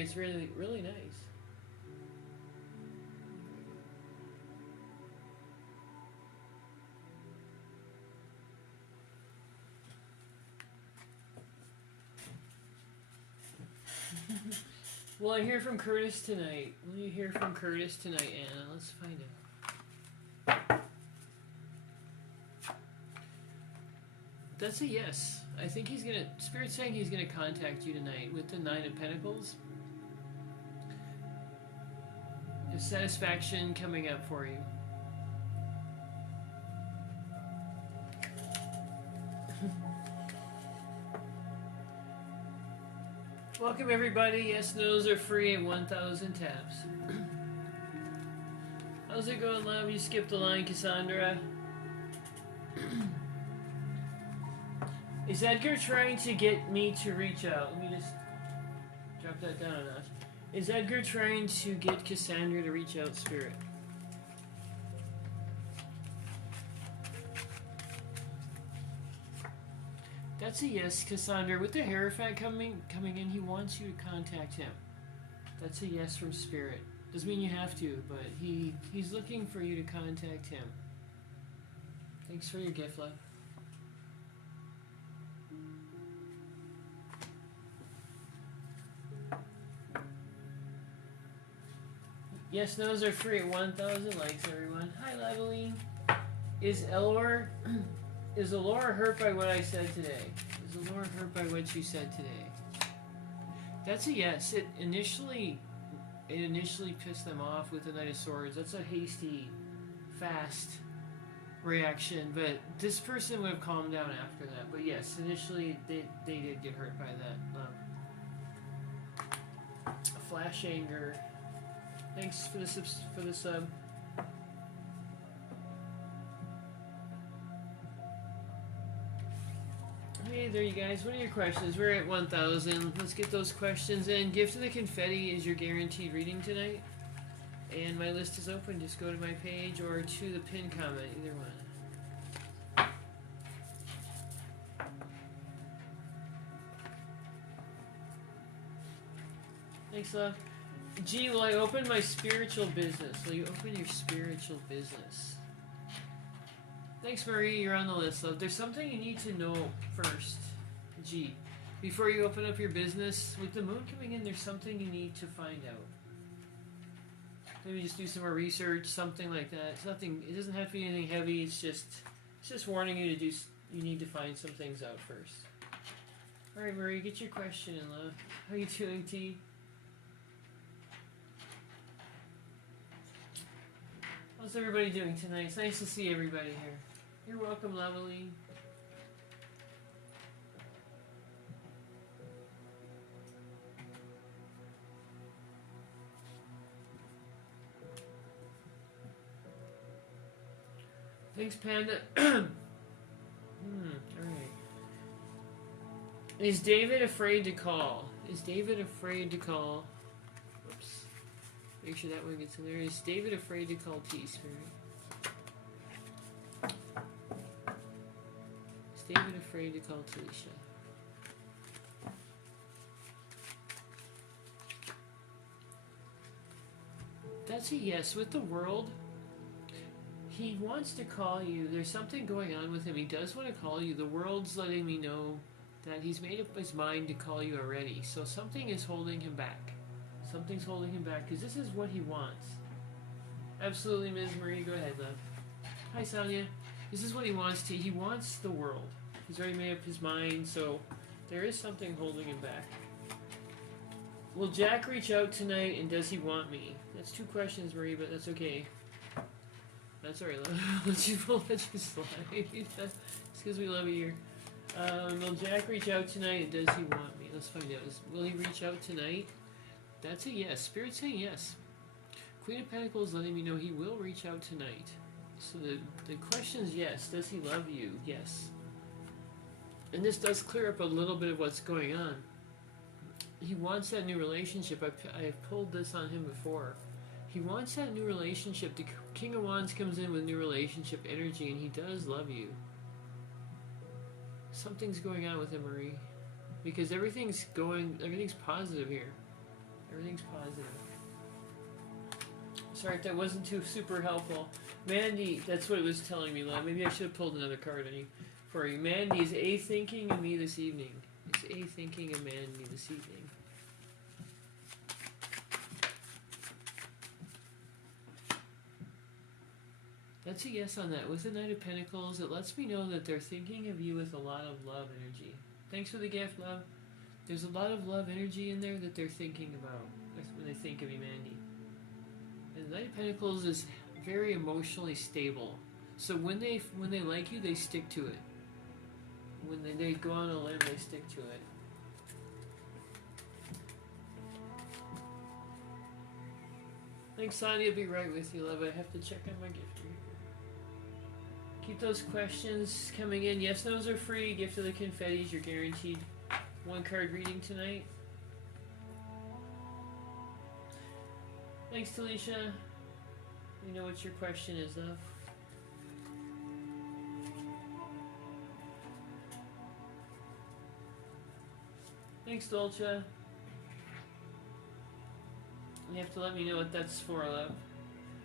It's really, really nice. Will I hear from Curtis tonight? Will you hear from Curtis tonight, Anna? Let's find out. That's a yes. I think he's gonna. Spirit's saying he's gonna contact you tonight with the Nine of Pentacles. There's satisfaction coming up for you. Welcome everybody. Yes, no's are free at 1,000 taps. How's it going, love? You skipped the line, Cassandra. Is Edgar trying to get me to reach out? Let me just drop that down a notch. Is Edgar trying to get Cassandra to reach out, Spirit? That's a yes, Cassandra. With the Hierophant coming in, he wants you to contact him. That's a yes from Spirit. Doesn't mean you have to, but he's looking for you to contact him. Thanks for your gift, love. Yes, no's are free at 1,000 likes, everyone. Hi, Leveline. Is Elor hurt by what I said today? Is Elor hurt by what you said today? That's a yes. It initially pissed them off with the Knight of Swords. That's a hasty, fast reaction. But this person would have calmed down after that. But yes, initially they did get hurt by that. Flash anger. Thanks for the sub. Hey there, you guys. What are your questions? We're at 1,000. Let's get those questions in. Gift of the Confetti is your guaranteed reading tonight. And my list is open. Just go to my page or to the pin comment, either one. Thanks, love. G, will I open my spiritual business? Will you open your spiritual business? Thanks, Marie. You're on the list, love. There's something you need to know first, G. Before you open up your business, with the moon coming in, there's something you need to find out. Maybe just do some more research, something like that. It's nothing. It doesn't have to be anything heavy. It's just warning you to do. You need to find some things out first. All right, Marie, get your question in, love. How you doing, T? How's everybody doing tonight? It's nice to see everybody here. You're welcome, Lovely. Thanks, Panda. Alright. Is David afraid to call? Is David afraid to call? Whoops. Make sure that one gets in there. Is David afraid to call T, Spirit? Is David afraid to call Talisha? That's a yes. With the world, he wants to call you. There's something going on with him. He does want to call you. The world's letting me know that he's made up his mind to call you already. So something is holding him back. Something's holding him back because this is what he wants. Absolutely, Ms. Marie. Go ahead, love. Hi, Sonia. This is what he wants to. He wants the world. He's already made up his mind, so there is something holding him back. Will Jack reach out tonight, and does he want me? That's two questions, Marie, but that's okay. That's alright, love. we'll let you slide. It's because we love you here. Will Jack reach out tonight, and does he want me? Let's find out. Will he reach out tonight? That's a yes. Spirit's saying yes. Queen of Pentacles letting me know he will reach out tonight. So the question is yes. Does he love you? Yes. And this does clear up a little bit of what's going on. He wants that new relationship. I've pulled this on him before. He wants that new relationship. The King of Wands comes in with new relationship energy, and he does love you. Something's going on with him, Marie. Because everything's positive here. Everything's positive. Sorry if that wasn't too super helpful. Mandy, that's what it was telling me, love. Maybe I should have pulled another card on you for you. Mandy is A thinking of me this evening. It's A thinking of Mandy this evening. That's a yes on that. With the Knight of Pentacles, it lets me know that they're thinking of you with a lot of love energy. Thanks for the gift, love. There's a lot of love energy in there that they're thinking about when they think of you, Mandy. And the Knight of Pentacles is very emotionally stable. So when they like you, they stick to it. When they go on a limb, they stick to it. Thanks, Sonia. I'll be right with you, love. I have to check on my gift. Keep those questions coming in. Yes, those are free. Gift of the confettis. You're guaranteed one card reading tonight. Thanks, Talisha. You know what your question is, though. Thanks, Dolce. You have to let me know what that's for, love.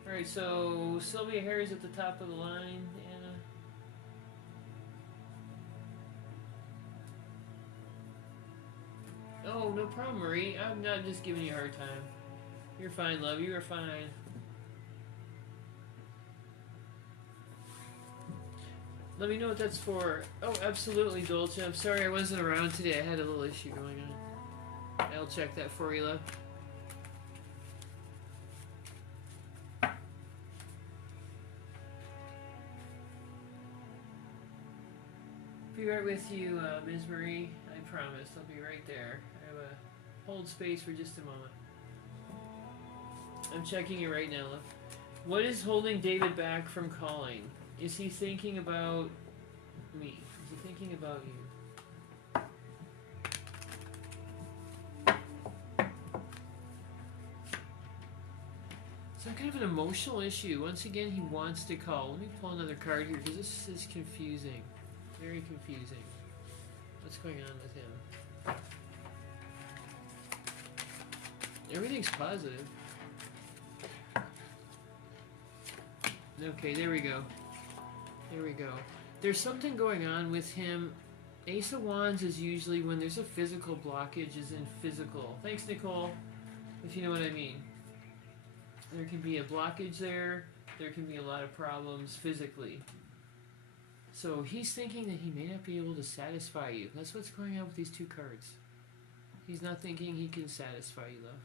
Alright, so Sylvia Harry's at the top of the line. Anna. Oh, no problem, Marie. I'm not just giving you a hard time. You're fine, love. You are fine. Let me know what that's for. Oh, absolutely, Dolce. I'm sorry I wasn't around today. I had a little issue going on. I'll check that for you, love. Be right with you, Ms. Marie. I promise. I'll be right there. I have a hold space for just a moment. I'm checking it right now, love. What is holding David back from calling? Is he thinking about me? Is he thinking about you? Some kind of an emotional issue. Once again, he wants to call. Let me pull another card here because this is confusing. Very confusing. What's going on with him? Everything's positive. Okay, there we go. There we go. There's something going on with him. Ace of Wands is usually when there's a physical blockage, is in physical. Thanks, Nicole, if you know what I mean. There can be a blockage there. There can be a lot of problems physically. So he's thinking that he may not be able to satisfy you. That's what's going on with these two cards. He's not thinking he can satisfy you, love.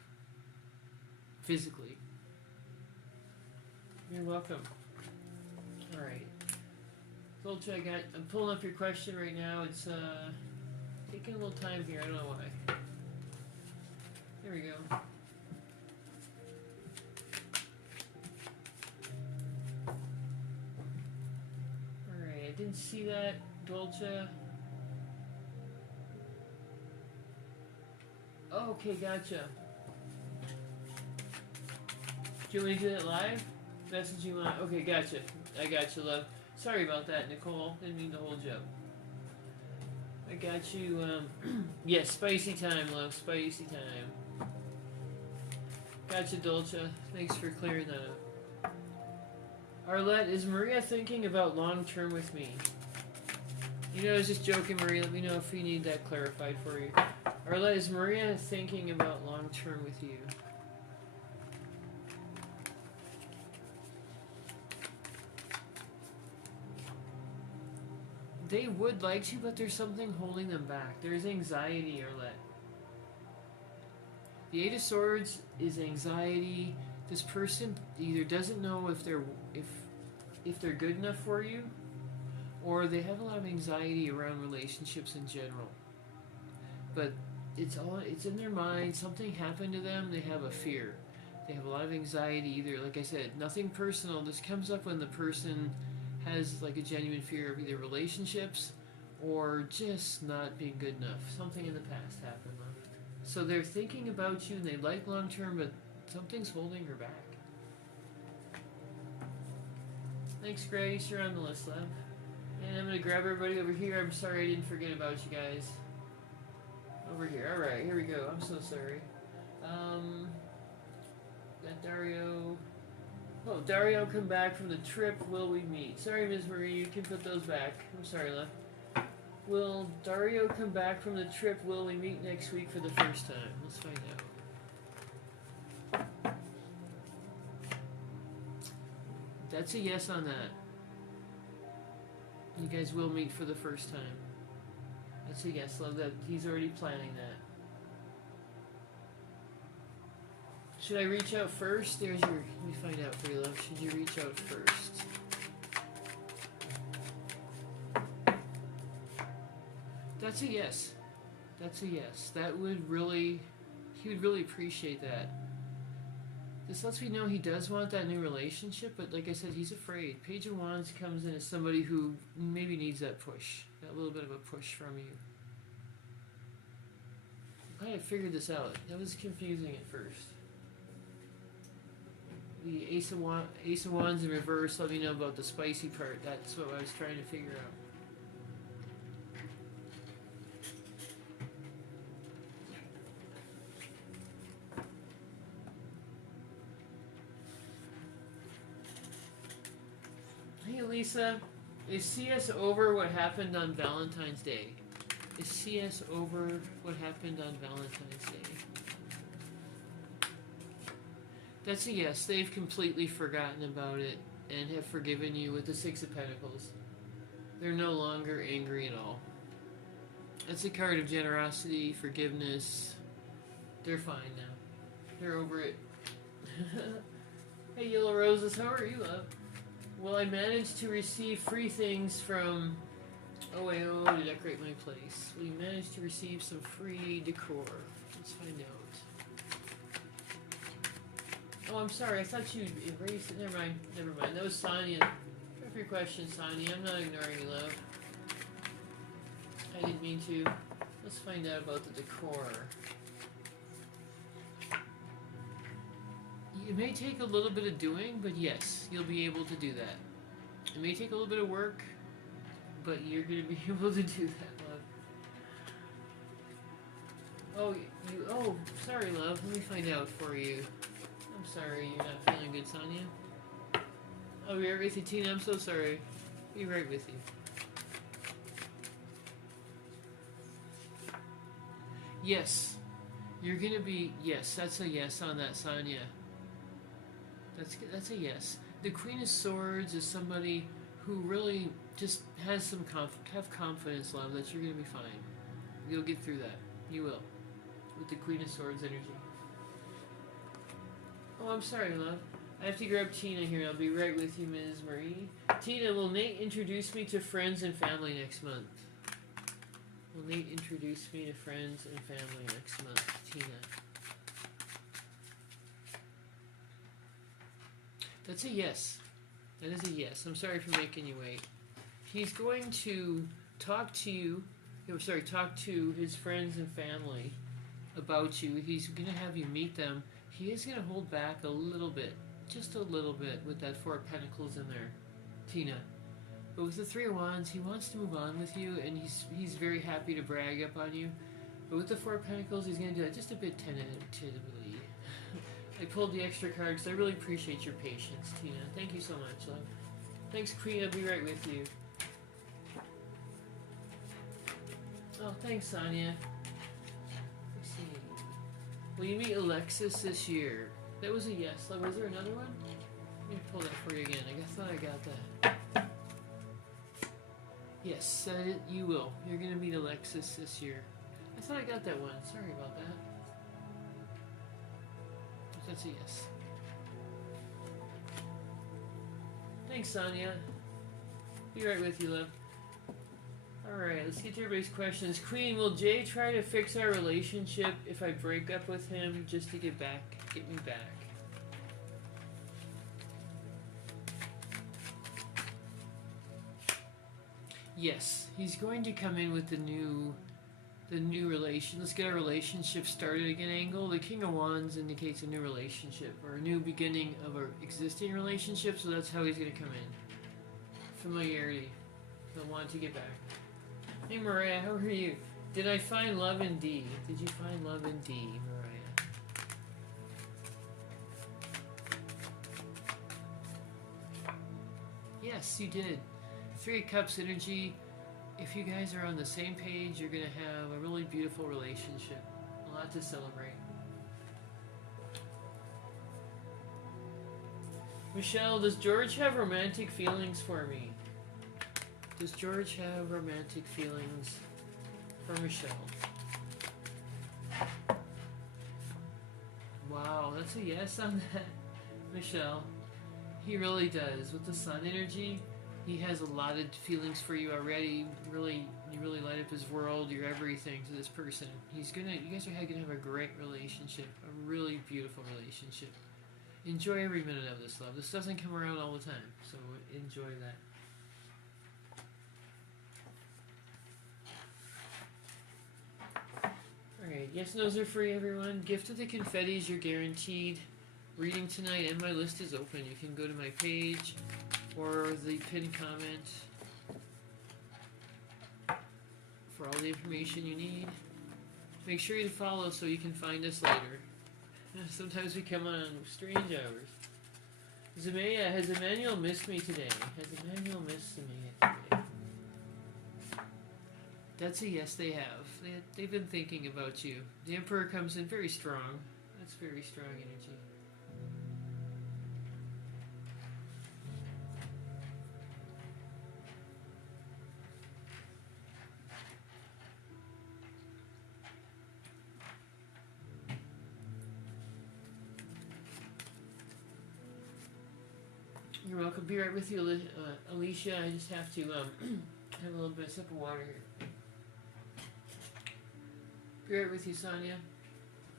Physically. You're welcome. Alright. Dolce, I'm pulling up your question right now. It's taking a little time here. I don't know why. There we go. Alright, I didn't see that, Dolce. Oh, okay, gotcha. Do you want me to do that live? Message you on. Okay, gotcha. I gotcha, love. Sorry about that, Nicole. Didn't mean to hold you up. I got you. Yes, spicy time, love. Spicy time. Gotcha, Dolce. Thanks for clearing that up. Arlette, is Maria thinking about long term with me? You know, I was just joking, Maria. Let me know if you need that clarified for you. Arlette, is Maria thinking about long term with you? They would like to, but there's something holding them back. There's anxiety, Arlette. The Eight of Swords is anxiety. This person either doesn't know if they're good enough for you, or they have a lot of anxiety around relationships in general. But it's in their mind. Something happened to them. They have a fear. They have a lot of anxiety. Either, like I said, nothing personal. This comes up when the person has like a genuine fear of either relationships or just not being good enough. Something in the past happened. So they're thinking about you and they like long term, but something's holding her back. Thanks, Grace. You're on the list, love. And I'm going to grab everybody over here. I'm sorry I didn't forget about you guys. Over here. Alright, here we go. I'm so sorry. Dario come back from the trip? Will we meet? Sorry, Ms. Marie, you can put those back. I'm sorry, love. Will Dario come back from the trip? Will we meet next week for the first time? Let's find out. That's a yes on that. You guys will meet for the first time. That's a yes, love. That he's already planning that. Should I reach out first? There's your... Let me find out for you, love. Should you reach out first? That's a yes. That's a yes. That would really... He would really appreciate that. This lets me know he does want that new relationship, but like I said, he's afraid. Page of Wands comes in as somebody who maybe needs that push. That little bit of a push from you. I had figured this out. That was confusing at first. The Ace of Wands in reverse let me know about the spicy part. That's what I was trying to figure out. Hey Lisa, is CS over what happened on Valentine's Day? Is CS over what happened on Valentine's Day? That's a yes. They've completely forgotten about it and have forgiven you with the Six of Pentacles. They're no longer angry at all. That's a card of generosity, forgiveness. They're fine now. They're over it. Hey Yellow Roses, how are you, love? Will I manage to receive free things from OAO to decorate my place? Will you manage to receive some free decor? Let's find out. Oh, I'm sorry. I thought you erased it. Never mind. Never mind. That was Sonia. Thank for your question, Sonia. I'm not ignoring you, love. I didn't mean to. Let's find out about the decor. It may take a little bit of doing, but yes, you'll be able to do that. It may take a little bit of work, but you're going to be able to do that, love. Oh, sorry, love. Let me find out for you. I'm sorry, you're not feeling good, Sonia. I'll be right with you, Tina. I'm so sorry. Be right with you. Yes. You're going to be... Yes, that's a yes on that, Sonia. That's a yes. The Queen of Swords is somebody who really just has some confidence, love, that you're going to be fine. You'll get through that. You will. With the Queen of Swords energy. Oh, I'm sorry, love. I have to grab Tina here. I'll be right with you, Ms. Marie. Tina, will Nate introduce me to friends and family next month? Will Nate introduce me to friends and family next month? Tina. That's a yes. That is a yes. I'm sorry for making you wait. He's going to talk to you, talk to his friends and family about you. He's going to have you meet them. He is going to hold back a little bit, just a little bit, with that Four of Pentacles in there, Tina. But with the Three of Wands, he wants to move on with you, and he's very happy to brag up on you. But with the Four of Pentacles, he's going to do that just a bit tentatively. I pulled the extra card because I really appreciate your patience, Tina. Thank you so much, love. Thanks, Queen. I'll be right with you. Oh, thanks, Sonia. Let's see. Will you meet Alexis this year? That was a yes. Love, was there another one? Let me pull that for you again. I thought I got that. Yes, you will. You're going to meet Alexis this year. I thought I got that one. Sorry about that. That's a yes. Thanks, Sonia. Be right with you, love. Alright, let's get to everybody's questions. Queen, will Jay try to fix our relationship if I break up with him just to get me back? Yes, he's going to come in with the new relation. Let's get our relationship started again angle. The King of Wands indicates a new relationship or a new beginning of an existing relationship, so that's how he's going to come in. Familiarity. He'll want to get back. Hey Mariah, how are you? Did I find love in D? Did you find love in D, Mariah? Yes, you did. 3 Cups energy. If you guys are on the same page, you're going to have a really beautiful relationship. A lot to celebrate. Michelle, does George have romantic feelings for me? Does George have romantic feelings for Michelle? Wow, that's a yes on that, Michelle. He really does. With the sun energy, he has a lot of feelings for you already. Really, you really light up his world. You're everything to this person. You guys are gonna have a great relationship, a really beautiful relationship. Enjoy every minute of this, love. This doesn't come around all the time, so enjoy that. Alright, yes, no's are free, everyone. Gift of the confettis, you're guaranteed. Reading tonight, and my list is open. You can go to my page or the pinned comment for all the information you need. Make sure you follow so you can find us later. Sometimes we come on strange hours. Zemaya, has Emmanuel missed me today? Has Emmanuel missed Zemaya today? That's a yes, they have. They've been thinking about you. The Emperor comes in very strong. That's very strong energy. You're welcome. Be right with you, Alicia. I just have to have a little bit of sip of water here. Be right with you, Sonia,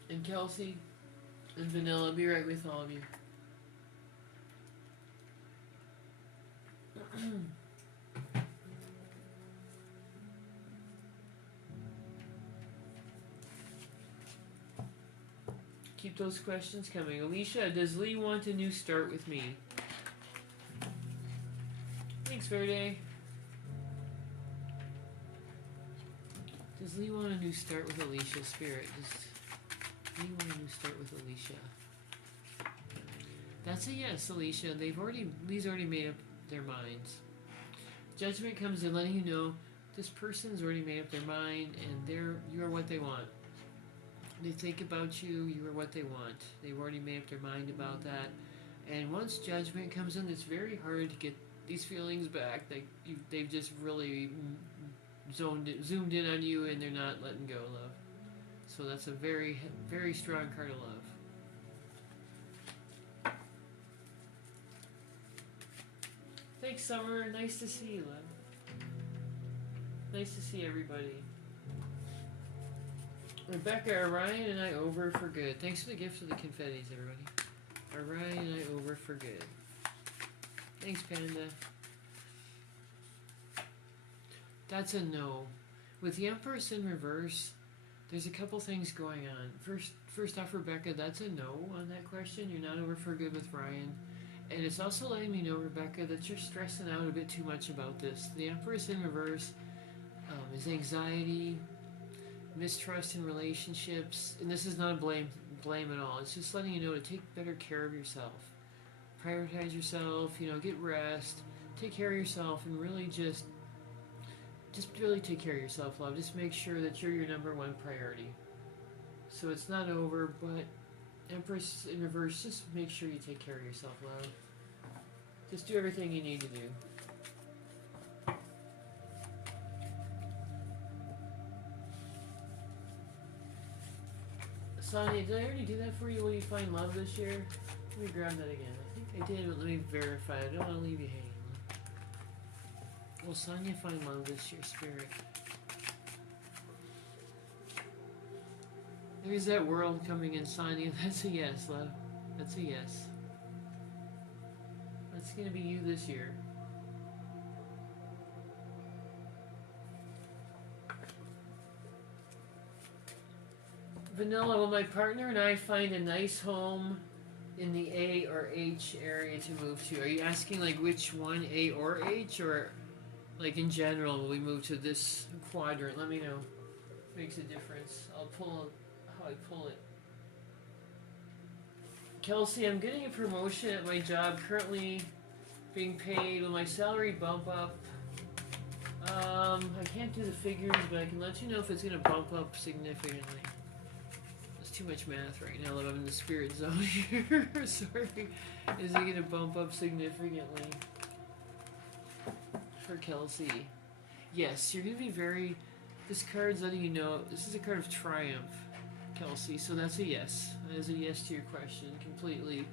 and Kelsey, and Vanilla. Be right with all of you. Keep those questions coming. Alicia, does Lee want a new start with me? Thanks, Verde. Does Lee want a new start with Alicia? Spirit, does Lee want a new start with Alicia? That's a yes, Alicia. Lee's already made up their minds. Judgment comes in letting you know this person's already made up their mind, and you are what they want. They think about you, you are what they want. They've already made up their mind about that. And once judgment comes in, it's very hard to get these feelings back. They've just really zoomed in on you, and they're not letting go, love. So that's a very, very strong card of love. Thanks, Summer. Nice to see you, love. Nice to see everybody. Rebecca, are Ryan and I over for good? Thanks for the gift of the confettis, everybody. Are Ryan and I over for good? Thanks, Panda. That's a no. With the Empress in reverse, there's a couple things going on. First off, Rebecca, that's a no on that question. You're not over for good with Ryan. And it's also letting me know, Rebecca, that you're stressing out a bit too much about this. The Empress in reverse is anxiety, mistrust in relationships, and this is not a blame at all. It's just letting you know to take better care of yourself. Prioritize yourself, get rest, take care of yourself, and really just really take care of yourself, love. Just make sure that you're your number one priority. So it's not over, but Empress in reverse, just make sure you take care of yourself, love. Just do everything you need to do. Sonia, did I already do that for you? Will you find love this year? Let me grab that again. I think I did, but let me verify. I don't want to leave you hanging. Will Sonia find love this year, Spirit? There's that world coming in, Sonia. That's a yes, love. That's a yes. That's going to be you this year. Vanilla, will my partner and I find a nice home in the A or H area to move to? Are you asking like which one, A or H, or like in general, will we move to this quadrant? Let me know. Makes a difference. I'll pull how I pull it. Kelsey, I'm getting a promotion at my job. Currently, Being paid. Will my salary bump up? I can't do the figures, but I can let you know if it's going to bump up significantly. That's too much math right now that I'm in the spirit zone here. Sorry. Is it going to bump up significantly? For Kelsey. Yes, you're going to be very... This card's letting you know... This is a card of triumph, Kelsey, so that's a yes. That is a yes to your question, completely.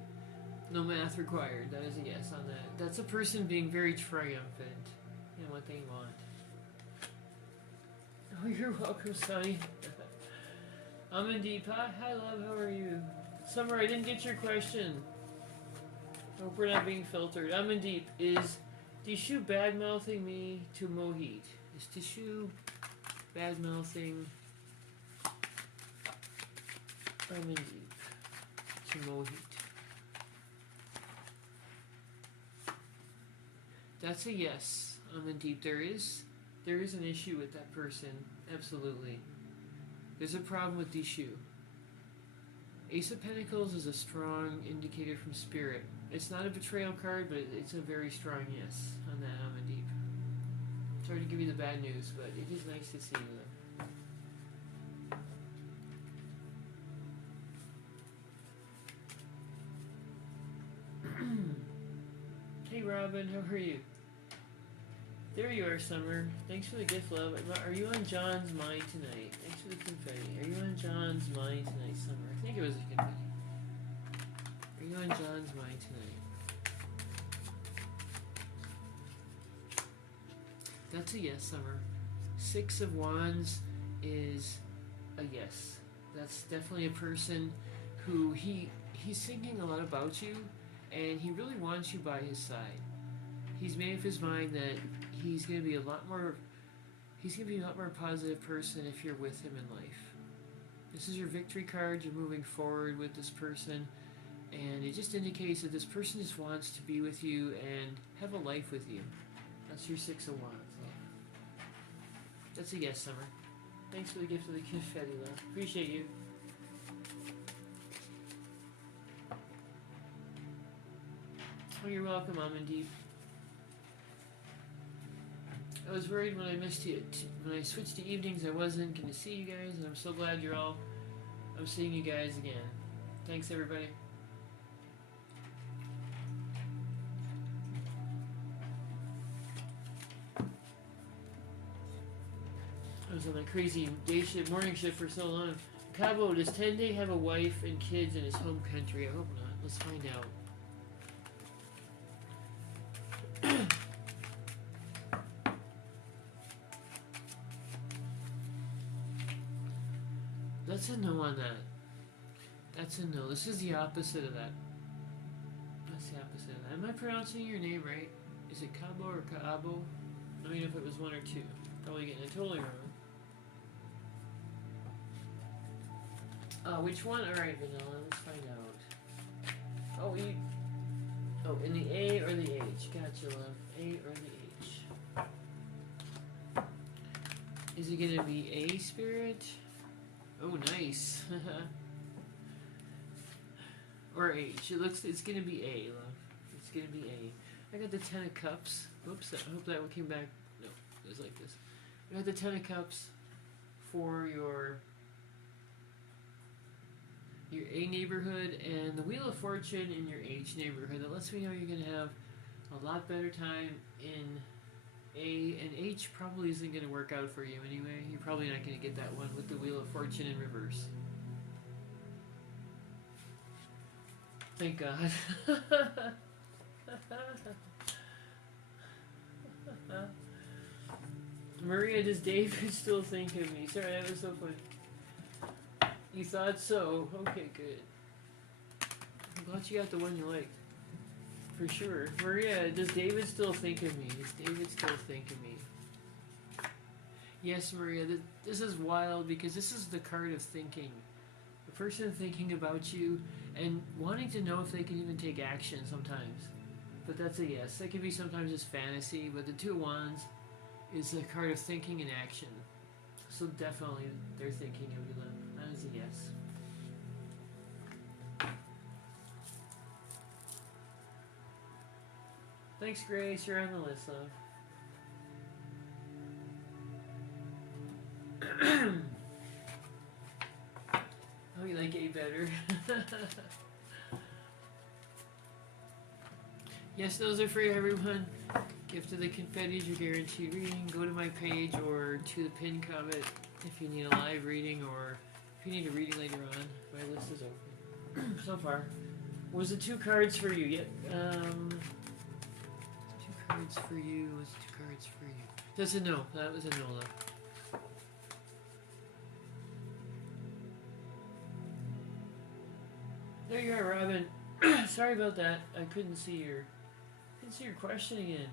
No math required. That is a yes on that. That's a person being very triumphant in what they want. Oh, you're welcome, Sonny. I'm in deep. Hi, love. How are you? Summer, I didn't get your question. Hope we're not being filtered. I'm in deep. Is Dishu bad-mouthing me to Mohit? Is Dishu bad-mouthing... I'm in deep. To Mohit. That's a yes. I'm in deep. There is an issue with that person. Absolutely. There's a problem with Dishu. Ace of Pentacles is a strong indicator from Spirit. It's not a betrayal card, but it's a very strong yes on that Amandeep. Sorry to give you the bad news, but it is nice to see you though. Hey Robin, how are you? There you are, Summer. Thanks for the gift, love. Are you on John's mind tonight? Thanks for the confetti. Are you on John's mind tonight, Summer? I think it was a confetti. Are you on John's mind tonight? That's a yes, Summer. 6 of Wands is a yes. That's definitely a person who he's thinking a lot about you, and he really wants you by his side. He's made up his mind that he's going to be a lot more positive person if you're with him in life. This is your victory card. You're moving forward with this person, and it just indicates that this person just wants to be with you and have a life with you. That's your 6 of Wands. That's a yes, Summer. Thanks for the gift of the confetti, love. Appreciate you. Oh, you're welcome, Amandeep. I was worried when I missed you. When I switched to evenings, I wasn't going to see you guys, and I'm so glad I'm seeing you guys again. Thanks, everybody. I was on that crazy morning shift for so long. Cabo, does Tende have a wife and kids in his home country? I hope not. Let's find out. That's a no on that. That's a no. This is the opposite of that. That's the opposite of that. Am I pronouncing your name right? Is it Cabo or Caabo? I mean, if it was one or two. Probably getting it totally wrong. Which one? Alright, Vanilla, let's find out. Oh, in the A or the H. Gotcha, love. A or the H. Is it gonna be A, Spirit? Oh, nice. Or H. It's gonna be A, love. It's gonna be A. I got the 10 of Cups. Oops, I hope that one came back. No, it was like this. I got the 10 of Cups for your A neighborhood, and the Wheel of Fortune in your H neighborhood. That lets me know you're going to have a lot better time in A, and H probably isn't going to work out for you anyway. You're probably not going to get that one with the Wheel of Fortune in reverse. Thank God. Maria, does David still think of me? Sorry, that was so funny. You thought so? Okay, good. I'm glad you got the one you liked. For sure. Maria, does David still think of me? Does David still think of me? Yes, Maria, this is wild because this is the card of thinking. The person thinking about you and wanting to know if they can even take action sometimes. But that's a yes. That could be sometimes just fantasy, but the 2 of Wands is a card of thinking and action. So definitely they're thinking of you, Lynn. That is a yes. Thanks, Grace. You're on the list, love. Oh, you like A better? Yes, those are free, everyone. Gift of the Confetti is your guaranteed reading. Go to my page or to the pin comment if you need a live reading or if you need a reading later on. My list is open. So far. Was it 2 cards for you? Yep. 2 cards for you. Was it 2 cards for you? That's a no. That was a no, love. There you are, Robin. Sorry about that. I couldn't see your question again.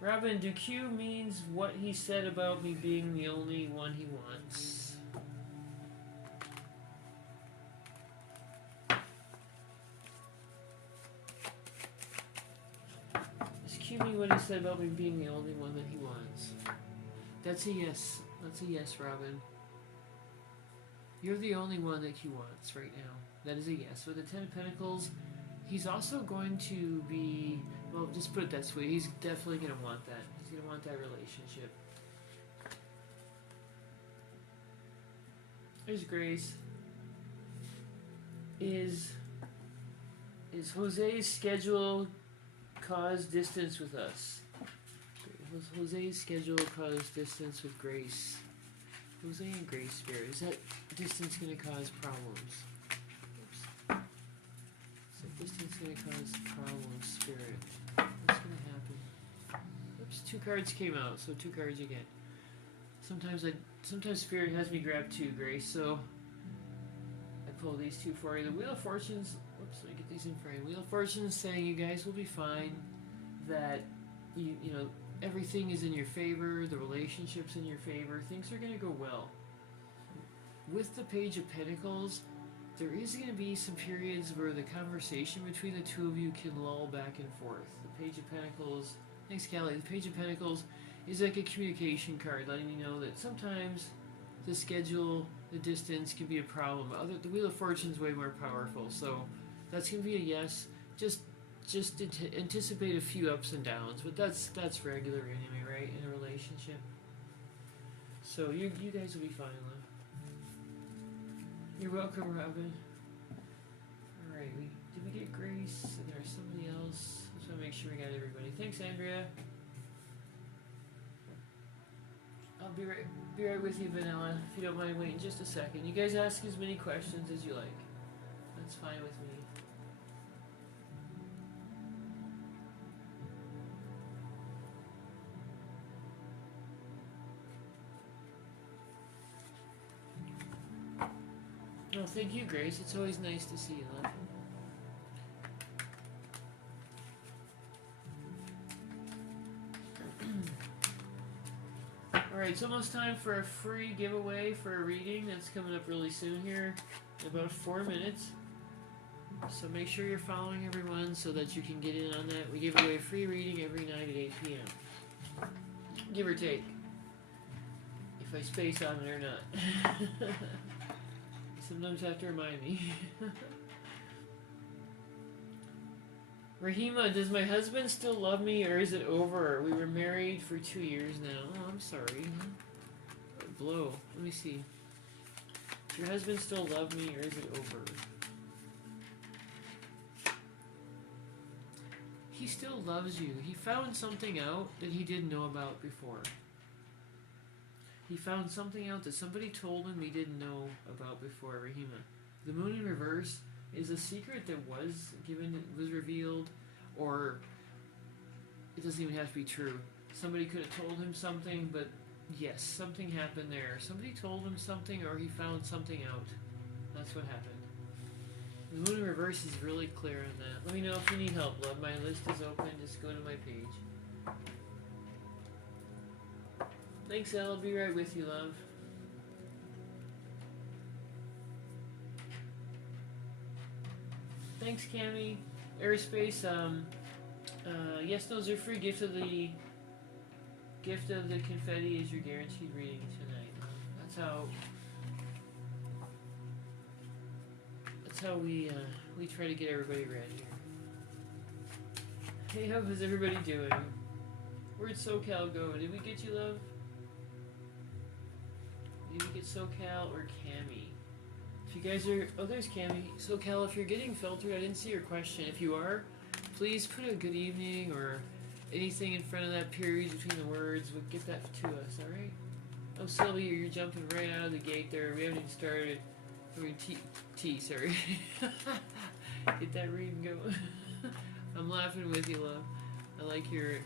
Robin, do Q means what he said about me being the only one he wants? Does Q mean what he said about me being the only one that he wants? That's a yes. That's a yes, Robin. You're the only one that he wants right now. That is a yes. With the 10 of Pentacles, he's also going to be... Well, just put it that way. He's definitely going to want that. He's going to want that relationship. There's Grace. Is Jose's schedule cause distance with us? Was Jose's schedule cause distance with Grace? Jose and Grace Spirit. Is that distance going to cause problems? Oops. Is that distance going to cause problems, Spirit? What's going to happen? Oops, 2 cards came out, so 2 cards again. Sometimes Spirit has me grab 2, Grace, so I pull these 2 for you. The Wheel of Fortune's, whoops, let me get these in frame. Wheel of Fortune's saying you guys will be fine, that you know, everything is in your favor, the relationship's in your favor, things are going to go well. With the Page of Pentacles, there is going to be some periods where the conversation between the 2 of you can lull back and forth. The Page of Pentacles, thanks Callie, the Page of Pentacles is like a communication card letting you know that sometimes the schedule, the distance can be a problem. The Wheel of Fortune's way more powerful, so that's going to be a yes. Just anticipate a few ups and downs, but that's regular anyway, right, in a relationship. So you guys will be fine, love. You're welcome, Robin. Alright, did we get Grace? And there's somebody else. Just want to make sure we got everybody. Thanks, Andrea. I'll be right with you, Vanilla, if you don't mind waiting just a second. You guys ask as many questions as you like. That's fine with me. Oh, thank you, Grace. It's always nice to see you, love. Alright, it's almost time for a free giveaway for a reading that's coming up really soon here, in about 4 minutes. So make sure you're following everyone so that you can get in on that. We give away a free reading every night at 8 p.m. Give or take. If I space on it or not. Sometimes have to remind me. Rahima, does my husband still love me or is it over? We were married for 2 years now. Oh, I'm sorry. Blow. Let me see. Does your husband still love me or is it over? He still loves you. He found something out that he didn't know about before. He found something out that somebody told him he didn't know about before, Rahima. The moon in reverse is a secret that was revealed, or it doesn't even have to be true. Somebody could have told him something, but yes, something happened there. Somebody told him something, or he found something out. That's what happened. The moon in reverse is really clear on that. Let me know if you need help, love. My list is open. Just go to my page. Thanks, Elle. I'll be right with you, love. Thanks, Cammy. Aerospace. Yes, those are free. Gift of the confetti is your guaranteed reading tonight. That's how we try to get everybody ready here. Hey, how is everybody doing? Where'd SoCal go? Did we get you, love? Did we get SoCal or Cammy? If you guys are... Oh, there's Cammy. SoCal, if you're getting filtered, I didn't see your question. If you are, please put a good evening or anything in front of that period between the words. We'll get that to us, alright? Oh, Sylvia, you're jumping right out of the gate there. We haven't even started. I mean, sorry. Get that reading going. I'm laughing with you, love. I like your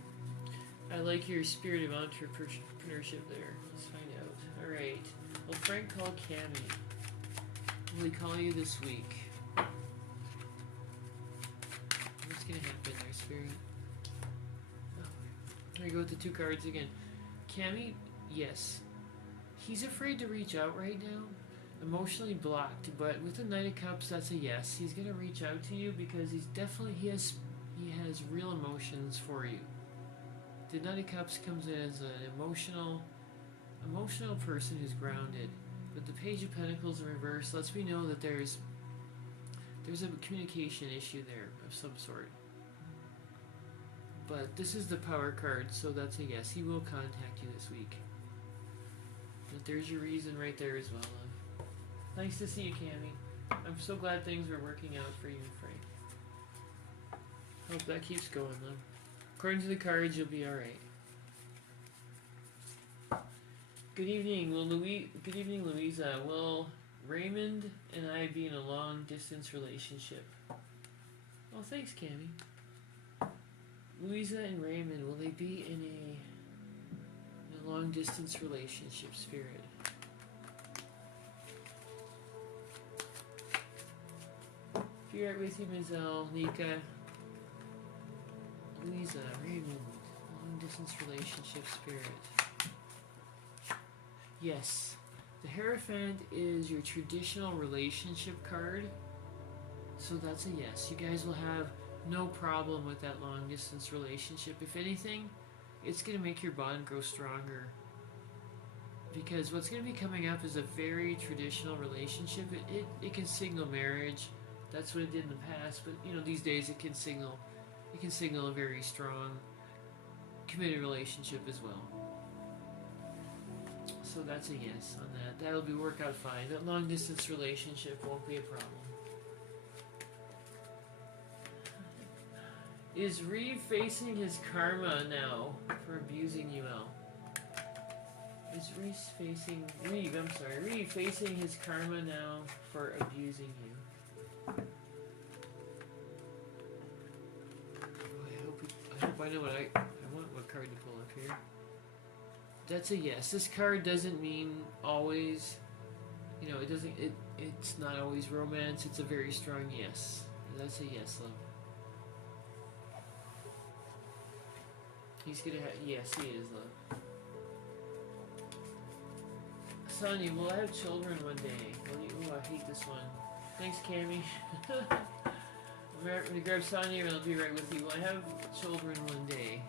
spirit of entrepreneurship there. Let's find out. Alright. Well, Frank called Cammy. Will he call you this week? What's gonna happen there, Spirit? Oh, here we go with the 2 cards again. Cammy, yes. He's afraid to reach out right now. Emotionally blocked, but with the Knight of Cups, that's a yes. He's gonna reach out to you because he has real emotions for you. The Knight of Cups comes in as an emotional person who's grounded. But the Page of Pentacles in reverse lets me know that there's a communication issue there of some sort. But this is the Power card, so that's a yes. He will contact you this week. But there's your reason right there as well, love. Nice to see you, Cammy. I'm so glad things are working out for you and Frank. Hope that keeps going, love. According to the cards, you'll be alright. Good evening, Good evening, Louisa. Will Raymond and I be in a long-distance relationship? Oh, thanks, Cammy. Louisa and Raymond, will they be in a long-distance relationship, Spirit? If you're right with you, Ms. L, Nika, Louisa, Raymond, long-distance relationship, Spirit. Yes, the Hierophant is your traditional relationship card, so that's a yes. You guys will have no problem with that long distance relationship. If anything, it's going to make your bond grow stronger, because what's going to be coming up is a very traditional relationship. It can signal marriage. That's what it did in the past, but these days it can signal a very strong committed relationship as well. So that's a yes on that. That'll work out fine. That long distance relationship won't be a problem. Is Reeve facing his karma now for abusing you, El? Is Reeve facing his karma now for abusing you? I hope I know what I want what card to pull up here. That's a yes. This card doesn't mean always, it's not always romance. It's a very strong yes. That's a yes, love. He's gonna have, yes, he is, love. Sonia, will I have children one day? Oh, I hate this one. Thanks, Cammy. I'm gonna grab Sonia and I'll be right with you. Will I have children one day?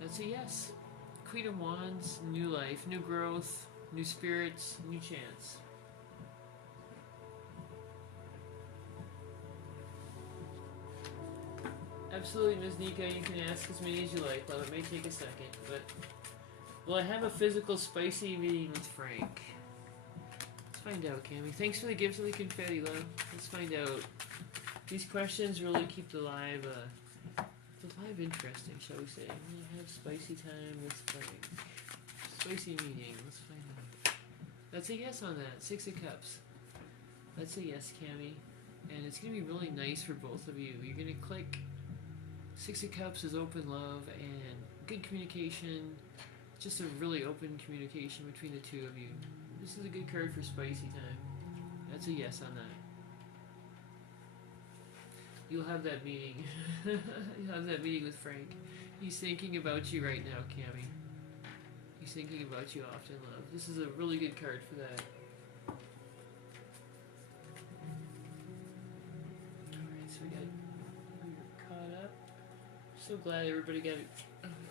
That's a yes. Queen of Wands, new life, new growth, new spirits, new chance. Absolutely, Ms. Nika, you can ask as many as you like, love. It may take a second, but... Will I have a physical spicy meeting with Frank? Let's find out, Cammy. Thanks for the gift of the confetti, love. Let's find out. These questions really keep the live interesting, shall we say. Will I have spicy time with Frank? Spicy meeting. Let's find out. That's a yes on that. 6 of Cups. That's a yes, Cammy. And it's going to be really nice for both of you. You're going to click. 6 of Cups is open love and good communication. Just a really open communication between the two of you. This is a good card for spicy time. That's a yes on that. You'll have that meeting. You'll have that meeting with Frank. He's thinking about you right now, Cammy. He's thinking about you often, love. This is a really good card for that. Alright, so we're caught up. So glad everybody got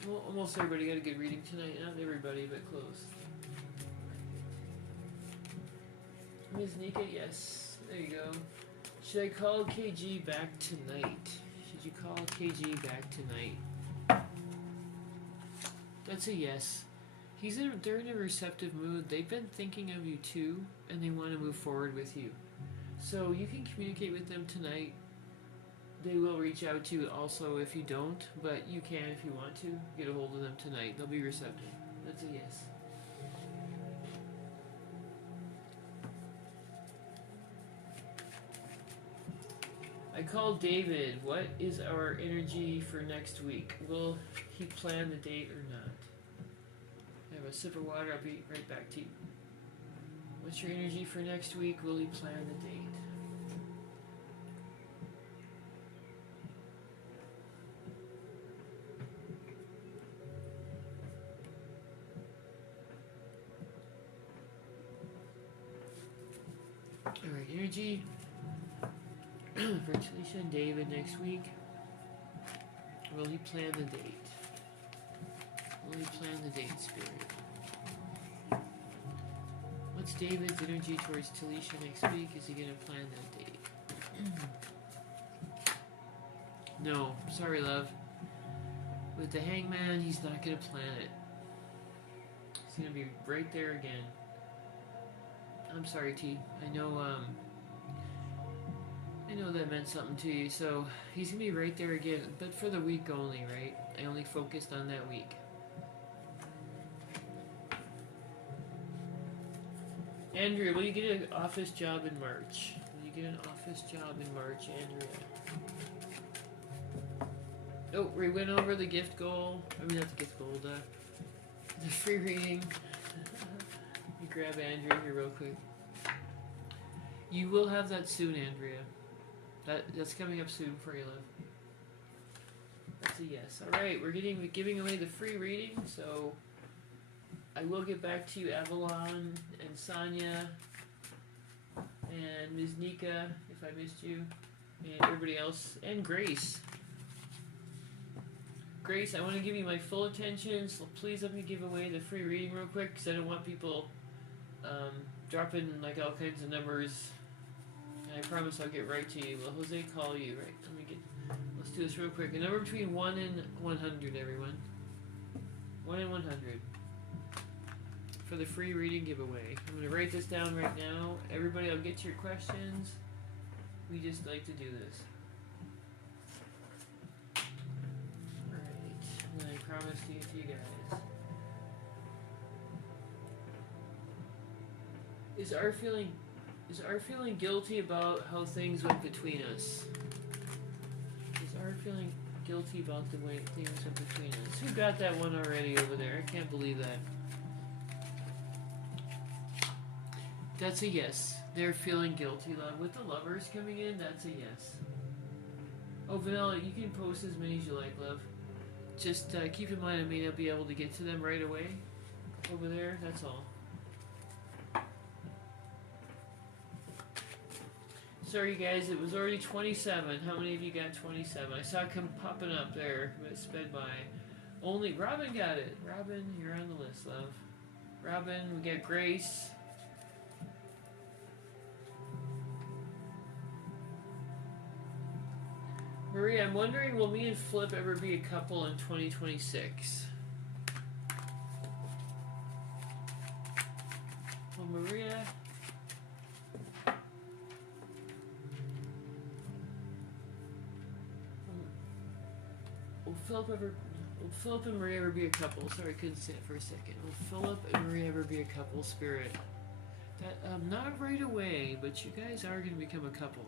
well, almost everybody got a good reading tonight. Not everybody, but close. Ms. Nika, yes. There you go. Should I call KG back tonight? Should you call KG back tonight? That's a yes. They're in a receptive mood. They've been thinking of you too, and they want to move forward with you. So you can communicate with them tonight. They will reach out to you also if you don't, but you can if you want to. Get a hold of them tonight. They'll be receptive. That's a yes. I called David. What is our energy for next week? Will he plan the date or not? I have a sip of water. I'll be right back to you. What's your energy for next week? Will he plan the date? Alright, energy for Talisha and David next week. Will he plan the date? Will he plan the date, Spirit? What's David's energy towards Talisha next week? Is he going to plan that date? No, sorry, love. With the hangman, he's not going to plan it. He's going to be right there again. I'm sorry, T. I know that meant something to you, so he's going to be right there again, but for the week only, right? I only focused on that week. Andrea, will you get an office job in March? Will you get an office job in March, Andrea? Oh, we went over the gift goal. I mean, not the gift goal, the free reading. Let me grab Andrea here real quick. You will have that soon, Andrea. That's coming up soon for you, love. That's a yes. Alright, we're giving away the free reading, so I will get back to you, Avalon and Sonia and Ms. Nika, if I missed you, and everybody else, and Grace. Grace, I want to give you my full attention, so please let me give away the free reading real quick, because I don't want people dropping like all kinds of numbers. And I promise I'll get right to you. Will Jose call you? Right, let's do this real quick. A number between 1 and 100, everyone. 1 and 100. For the free reading giveaway. I'm going to write this down right now. Everybody, I'll get your questions. We just like to do this. Alright. And I promise to you guys. Is our feeling guilty about how things went between us? Is our feeling guilty about the way things went between us? Who got that one already over there? I can't believe that. That's a yes. They're feeling guilty, love. With the lovers coming in, that's a yes. Oh, Vanilla, you can post as many as you like, love. Just keep in mind I may not be able to get to them right away. Over there, that's all. Sorry, guys, it was already 27. How many of you got 27? I saw it come popping up there, but it sped by. Only Robin got it. Robin, you're on the list, love. Robin, we got Grace. Maria, I'm wondering, will me and Flip ever be a couple in 2026? Well, Maria... Will Philip and Maria ever be a couple? Sorry, I couldn't say it for a second. Will Philip and Maria ever be a couple, Spirit? That not right away, but you guys are going to become a couple.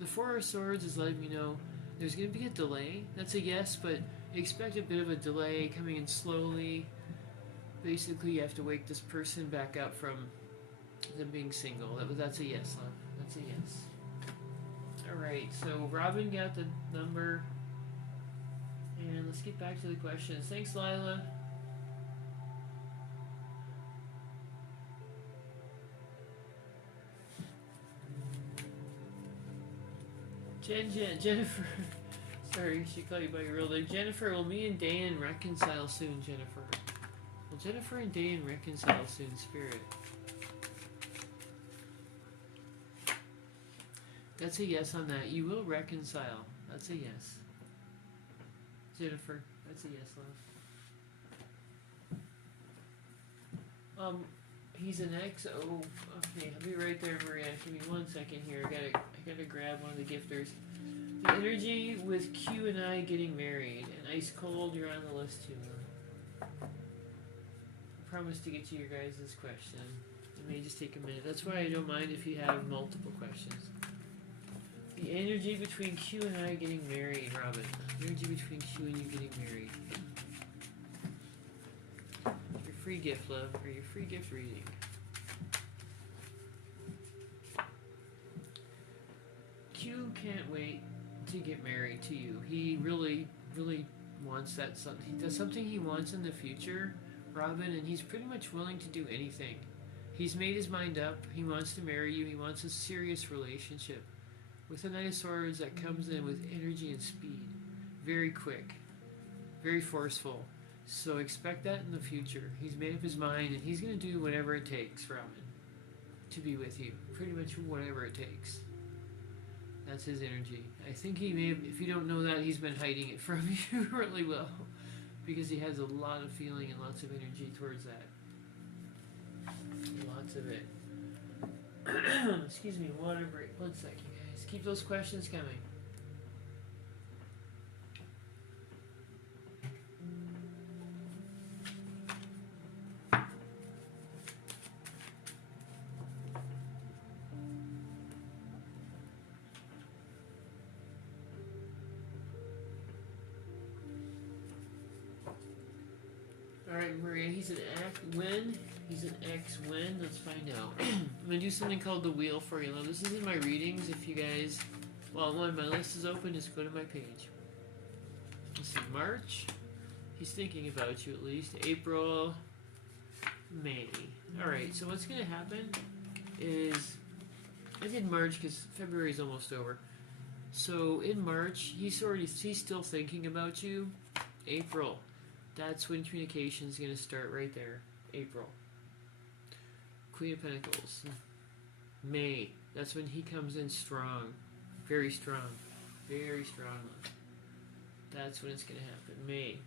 The Four of Swords is letting me know there's going to be a delay. That's a yes, but expect a bit of a delay coming in slowly. Basically, you have to wake this person back up from them being single. That's a yes, love. That's a yes. Alright, so Robin got the number. And let's get back to the questions. Thanks, Lila. Jennifer. Sorry, she called you by your real name. Jennifer, will me and Dan reconcile soon, Jennifer? Will Jennifer and Dan reconcile soon, Spirit? That's a yes on that. You will reconcile. That's a yes. Jennifer, that's a yes, love. He's an ex. Oh, okay. I'll be right there, Maria. Give me 1 second here. I gotta grab one of the gifters. The energy with Q and I getting married and ice cold. You're on the list too. I promise to get to your guys' question. It may just take a minute. That's why I don't mind if you have multiple questions. The energy between Q and I getting married, Robin. Energy between Q and you getting married. Your free gift, love, or your free gift reading. Q can't wait to get married to you. He really, really wants that. He does something he wants in the future, Robin, and he's pretty much willing to do anything. He's made his mind up. He wants to marry you. He wants a serious relationship. With the Knight of Swords, that comes in with energy and speed. Very quick. Very forceful. So expect that in the future. He's made up his mind, and he's going to do whatever it takes, Robin, to be with you. Pretty much whatever it takes. That's his energy. I think he may have, if you don't know that, he's been hiding it from you really well. Because he has a lot of feeling and lots of energy towards that. Lots of it. Excuse me, water break. 1 second, guys. Keep those questions coming. Alright, Maria, he's an ex when? He's an ex when? Let's find out. I'm going to do something called the wheel for you. Now, this is in my readings. If you guys, well, when my list is open, just go to my page. Let's see, March. He's thinking about you at least. April, May. Alright, so what's going to happen is, I did March because February's almost over. So in March, he's still thinking about you. April. That's when communication is going to start right there. April. Queen of Pentacles. May. That's when he comes in strong. Very strong. Very strong. That's when it's going to happen. May.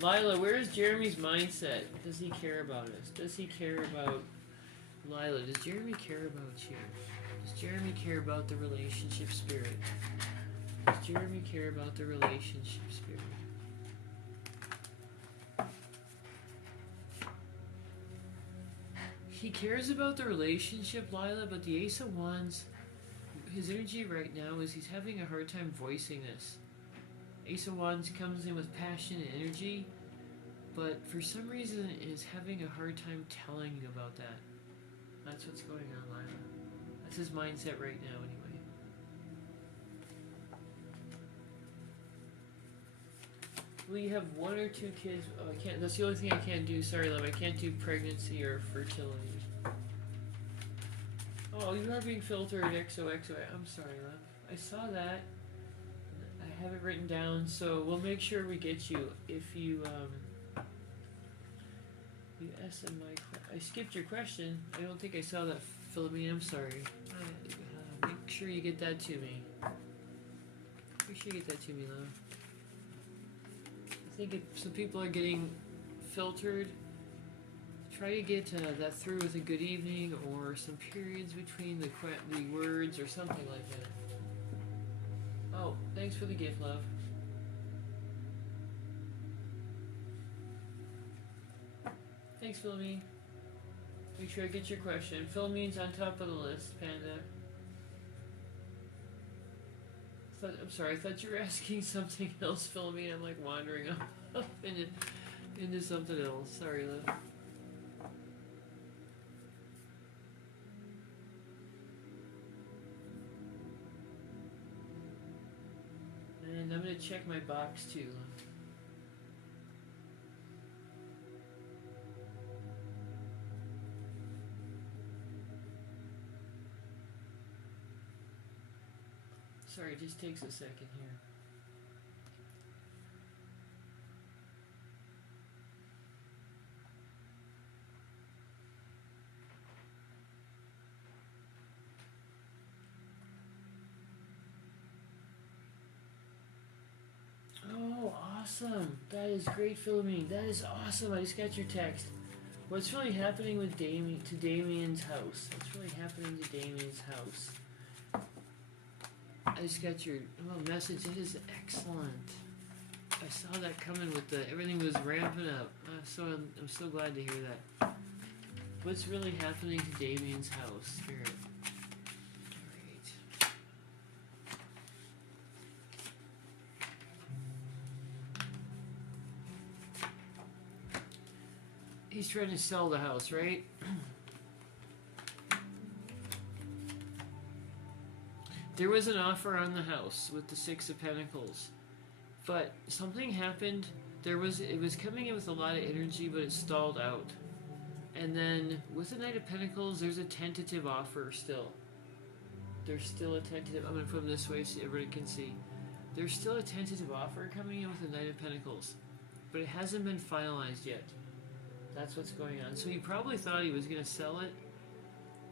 Lila, where is Jeremy's mindset? Does he care about us? Does he care about Lila? Does Jeremy care about you? Does Jeremy care about the relationship spirit? Does Jeremy care about the relationship spirit? He cares about the relationship, Lila, but the Ace of Wands, his energy right now is he's having a hard time voicing this. Ace of Wands comes in with passion and energy, but for some reason is having a hard time telling you about that. That's what's going on, Lila. That's his mindset right now, anyway. We have 1 or 2 kids. Oh, I can't. That's the only thing I can't do. Sorry, love. I can't do pregnancy or fertility. Oh, you are being filtered. XOXO. I'm sorry, love. I saw that. I have it written down, so we'll make sure we get you. If you you asked I skipped your question. I don't think I saw that, Philomene. I'm sorry. Make sure you get that to me. Make sure you get that to me, love. I think some people are getting filtered. Try to get that through with a good evening or some periods between the words or something like that. Oh, thanks for the gift, love. Thanks, Philomene. Make sure I get your question. Philomene's on top of the list, Panda. I'm sorry, I thought you were asking something else, Philomene. I'm like wandering off into something else. Sorry, love. And I'm going to check my box too. Sorry, it just takes a second here. awesome. That is great, Philomene. That is awesome. I just got your text. What's really happening with Damien's house? What's really happening to Damien's house? I just got your message. It is excellent. I saw that coming with everything was ramping up. I'm so glad to hear that. What's really happening to Damien's house, Spirit? Alright. He's trying to sell the house, right? There was an offer on the house with the Six of Pentacles. But something happened. It was coming in with a lot of energy, but it stalled out. And then with the Knight of Pentacles, there's a tentative offer still. There's still a tentative. I'm going to put them this way so everybody can see. There's still a tentative offer coming in with the Knight of Pentacles, but it hasn't been finalized yet. That's what's going on. So he probably thought he was going to sell it.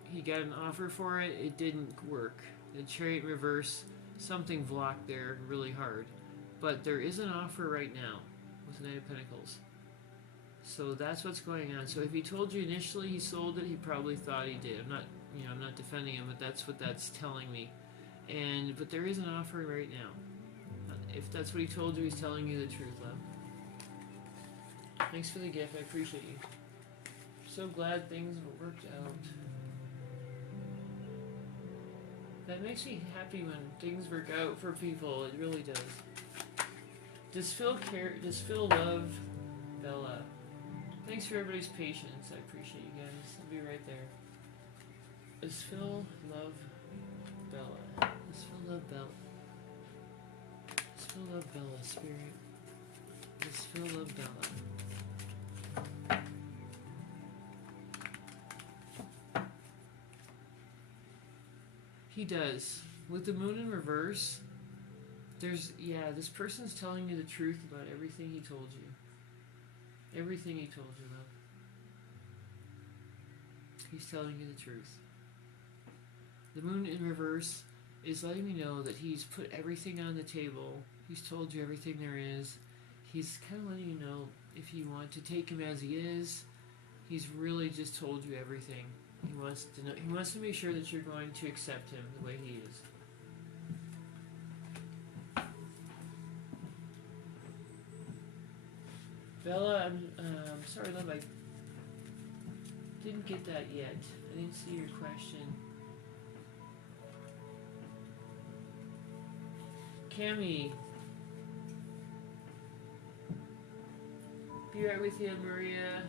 He got an offer for it. It didn't work. The Chariot in reverse, something blocked there really hard. But there is an offer right now with the Knight of Pentacles. So that's what's going on. So if he told you initially he sold it, he probably thought he did. I'm not defending him, but that's what that's telling me. But there is an offer right now. If that's what he told you, he's telling you the truth, love. Thanks for the gift. I appreciate you. So glad things worked out. That makes me happy when things work out for people. It really does. Does Phil love Bella? Thanks for everybody's patience. I appreciate you guys. I'll be right there. Does Phil love Bella? Does Phil love Bella? Does Phil love Bella, Spirit? Does Phil love Bella? He does. With the moon in reverse, this person's telling you the truth about everything he told you. Everything he told you, love. He's telling you the truth. The moon in reverse is letting me know that he's put everything on the table. He's told you everything there is. He's kind of letting you know if you want to take him as he is. He's really just told you everything. He wants to know. He wants to make sure that you're going to accept him the way he is. Bella, I'm sorry, love. I didn't get that yet. I didn't see your question. Cammy. Be right with you, Maria.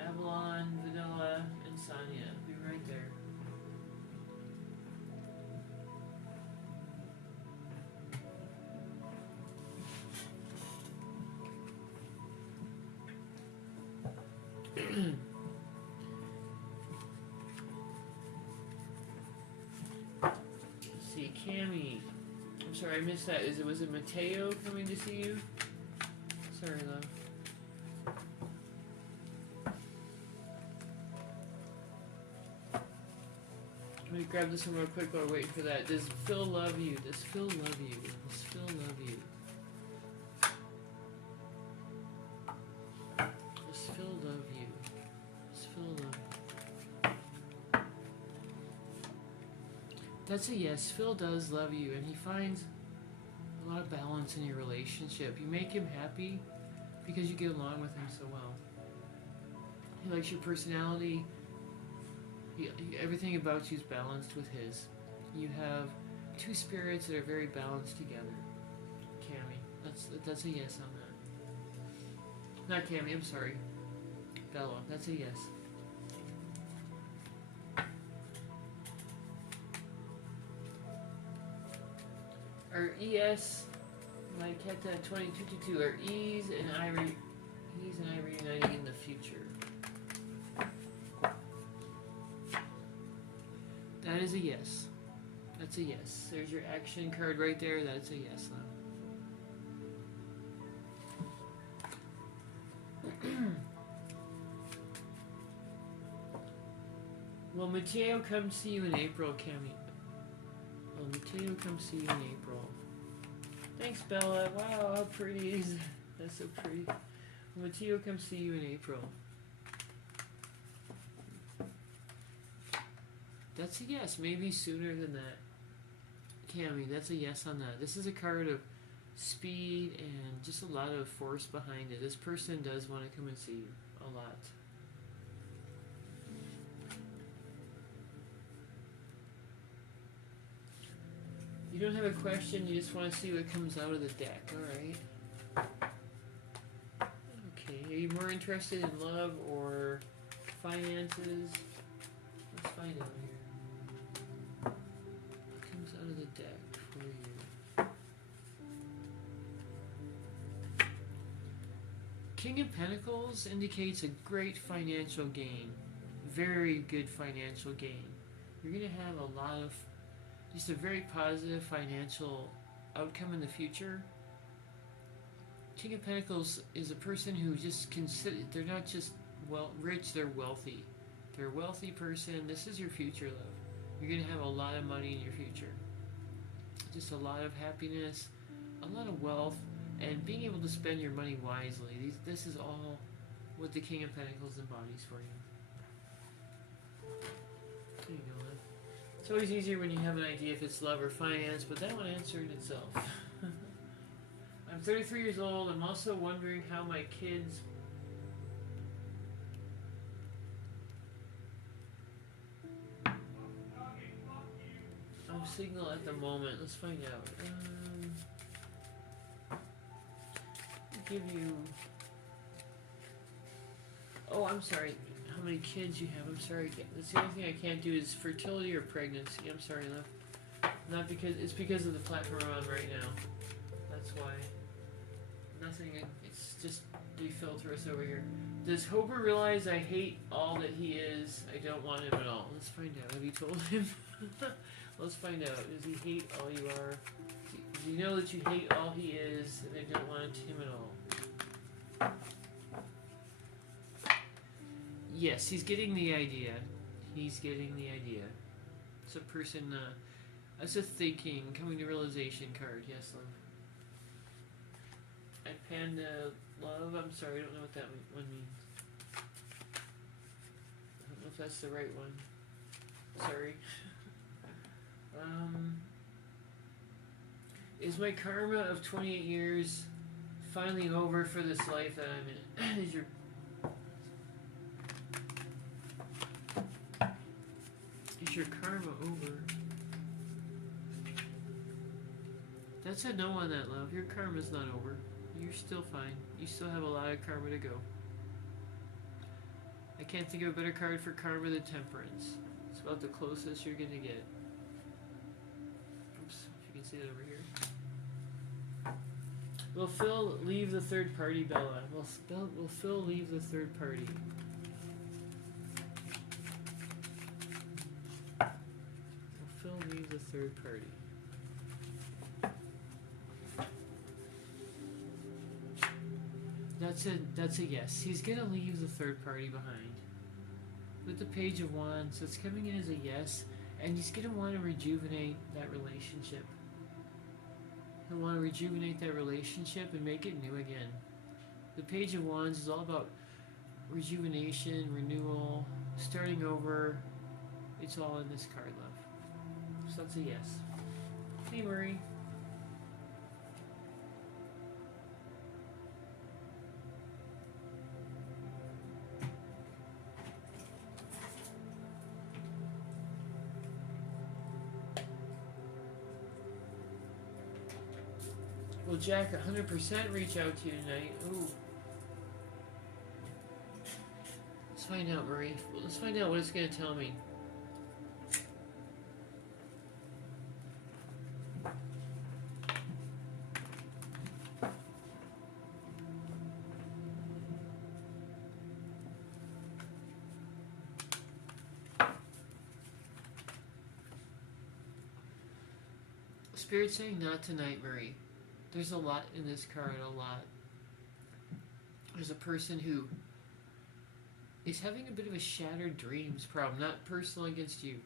Avalon, Vanilla, and Sonia. Be right there. Let's see, Cammy. I'm sorry, I missed that. Was it Mateo coming to see you? Sorry, love. Let me grab this one real quick while we're waiting for that. Does Phil love you? Does Phil love you? Does Phil love you? Does Phil love you? Does Phil love you? That's a yes. Phil does love you, and he finds a lot of balance in your relationship. You make him happy because you get along with him so well. He likes your personality. Everything about you is balanced with his. You have two spirits that are very balanced together. Cammy, that's a yes on that. Not Cammy, I'm sorry. Bella, that's a yes. Our ES, Maiketa 2222, our E's and I reuniting in the future. That is a yes. That's a yes. There's your action card right there. That's a yes now. Will Mateo come see you in April, Cammy? Will Mateo come see you in April? Thanks, Bella. Wow, how pretty is that? That's so pretty. Mateo, come see you in April. That's a yes. Maybe sooner than that. Cammy, that's a yes on that. This is a card of speed and just a lot of force behind it. This person does want to come and see you a lot. You don't have a question, you just want to see what comes out of the deck. Alright. Okay, are you more interested in love or finances? Let's find out here. What comes out of the deck for you? King of Pentacles indicates a great financial gain. Very good financial gain. You're going to have a lot of, just a very positive financial outcome in the future. King of Pentacles is a person who just consider, they're not just rich, they're wealthy. They're a wealthy person. This is your future, love. You're going to have a lot of money in your future. Just a lot of happiness, a lot of wealth, and being able to spend your money wisely. This is all what the King of Pentacles embodies for you. There you go, love. It's always easier when you have an idea if it's love or finance, but that one answered itself. I'm 33 years old. I'm also wondering how my kids... I'm single at the moment. Let's find out. Give you... Oh, I'm sorry. How many kids you have? I'm sorry. That's the only thing I can't do is fertility or pregnancy. I'm sorry, love. Not because... It's because of the platform I'm on right now. That's why. Nothing. It's just they filter us over here. Does Hober realize I hate all that he is? I don't want him at all. Let's find out. Have you told him? Let's find out. Does he hate all you are? Do you know that you hate all he is and I don't want him at all? Yes, he's getting the idea. He's getting the idea. It's a person, it's a thinking, coming to realization card. Yes, love. And Panda Love, I'm sorry, I don't know what that one means. I don't know if that's the right one. Sorry. Is my karma of 28 years finally over for this life that I'm in? Is your karma over? That's a no on that, love. Your karma's not over. You're still fine. You still have a lot of karma to go. I can't think of a better card for karma than Temperance. It's about the closest you're gonna get. Oops, if you can see that over here. Will Phil leave the third party, Bella? Will Phil leave the third party? Will Phil leave the third party? That's a yes. He's gonna leave the third party behind. With the Page of Wands, it's coming in as a yes, and he's gonna want to rejuvenate that relationship. He'll want to rejuvenate that relationship and make it new again. The Page of Wands is all about rejuvenation, renewal, starting over. It's all in this card, love. So that's a yes. Hey, Murray. Will Jack 100% reach out to you tonight? Ooh. Let's find out, Marie. Let's find out what it's going to tell me. Spirit saying not tonight, Marie. There's a lot in this card, a lot. There's a person who is having a bit of a shattered dreams problem, not personal against you.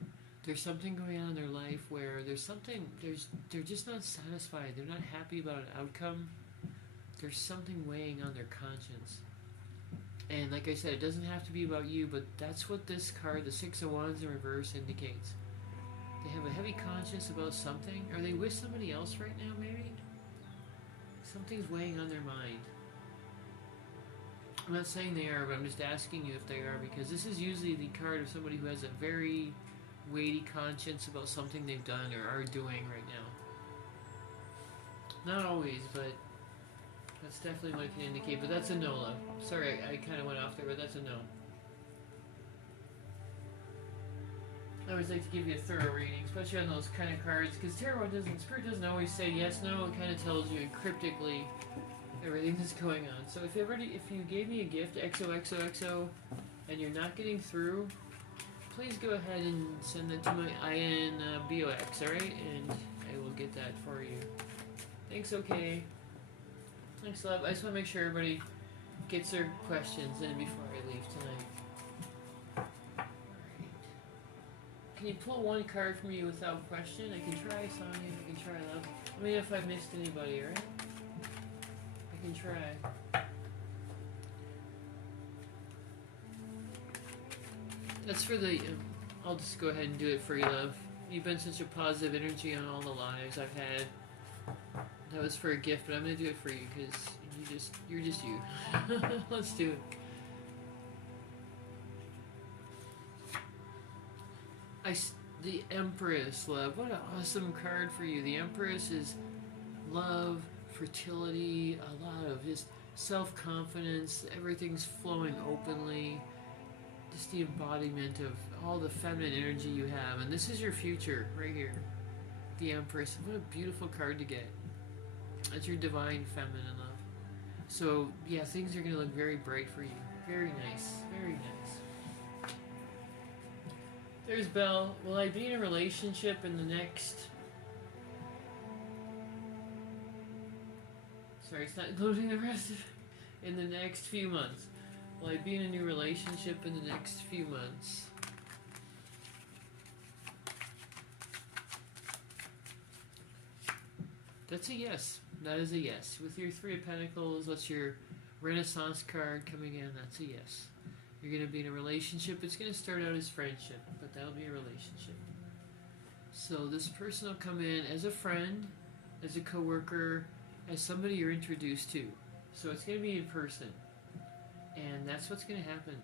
There's something going on in their life where they're just not satisfied. They're not happy about an outcome. There's something weighing on their conscience. And like I said, it doesn't have to be about you, but that's what this card, the Six of Wands in reverse, indicates. They have a heavy conscience about something. Are they with somebody else right now, maybe? Something's weighing on their mind. I'm not saying they are, but I'm just asking you if they are, because this is usually the card of somebody who has a very weighty conscience about something they've done or are doing right now. Not always, but that's definitely what it can indicate. But that's a no, love. Sorry, I kind of went off there, but that's a no. I always like to give you a thorough reading, especially on those kind of cards, because Spirit doesn't always say yes, no. It kind of tells you cryptically everything that's going on. So if you gave me a gift, XOXOXO, and you're not getting through, please go ahead and send that to my INBOX, alright? And I will get that for you. Thanks, okay. Thanks, love. I just want to make sure everybody gets their questions in before I leave tonight. Alright. Can you pull one card for me without question? I can try, Sonia. I can try, love. Let me know if I've missed anybody, alright? I can try. That's for the... I'll just go ahead and do it for you, love. You've been such a positive energy on all the lives I've had. That was for a gift, but I'm going to do it for you because you're just you. Let's do it. The Empress, love. What an awesome card for you. The Empress is love, fertility, a lot of just self-confidence. Everything's flowing openly. Just the embodiment of all the feminine energy you have. And this is your future right here. The Empress. What a beautiful card to get. That's your divine feminine love. So, yeah, things are going to look very bright for you. Very nice. Very nice. There's Belle. Will I be in a relationship in the next... Sorry, it's not including the rest of it. In the next few months. Will I be in a new relationship in the next few months? That's a yes. That is a yes. With your Three of Pentacles, what's your Renaissance card coming in? That's a yes. You're going to be in a relationship. It's going to start out as friendship, but that'll be a relationship. So this person will come in as a friend, as a coworker, as somebody you're introduced to. So it's going to be in person. And that's what's going to happen.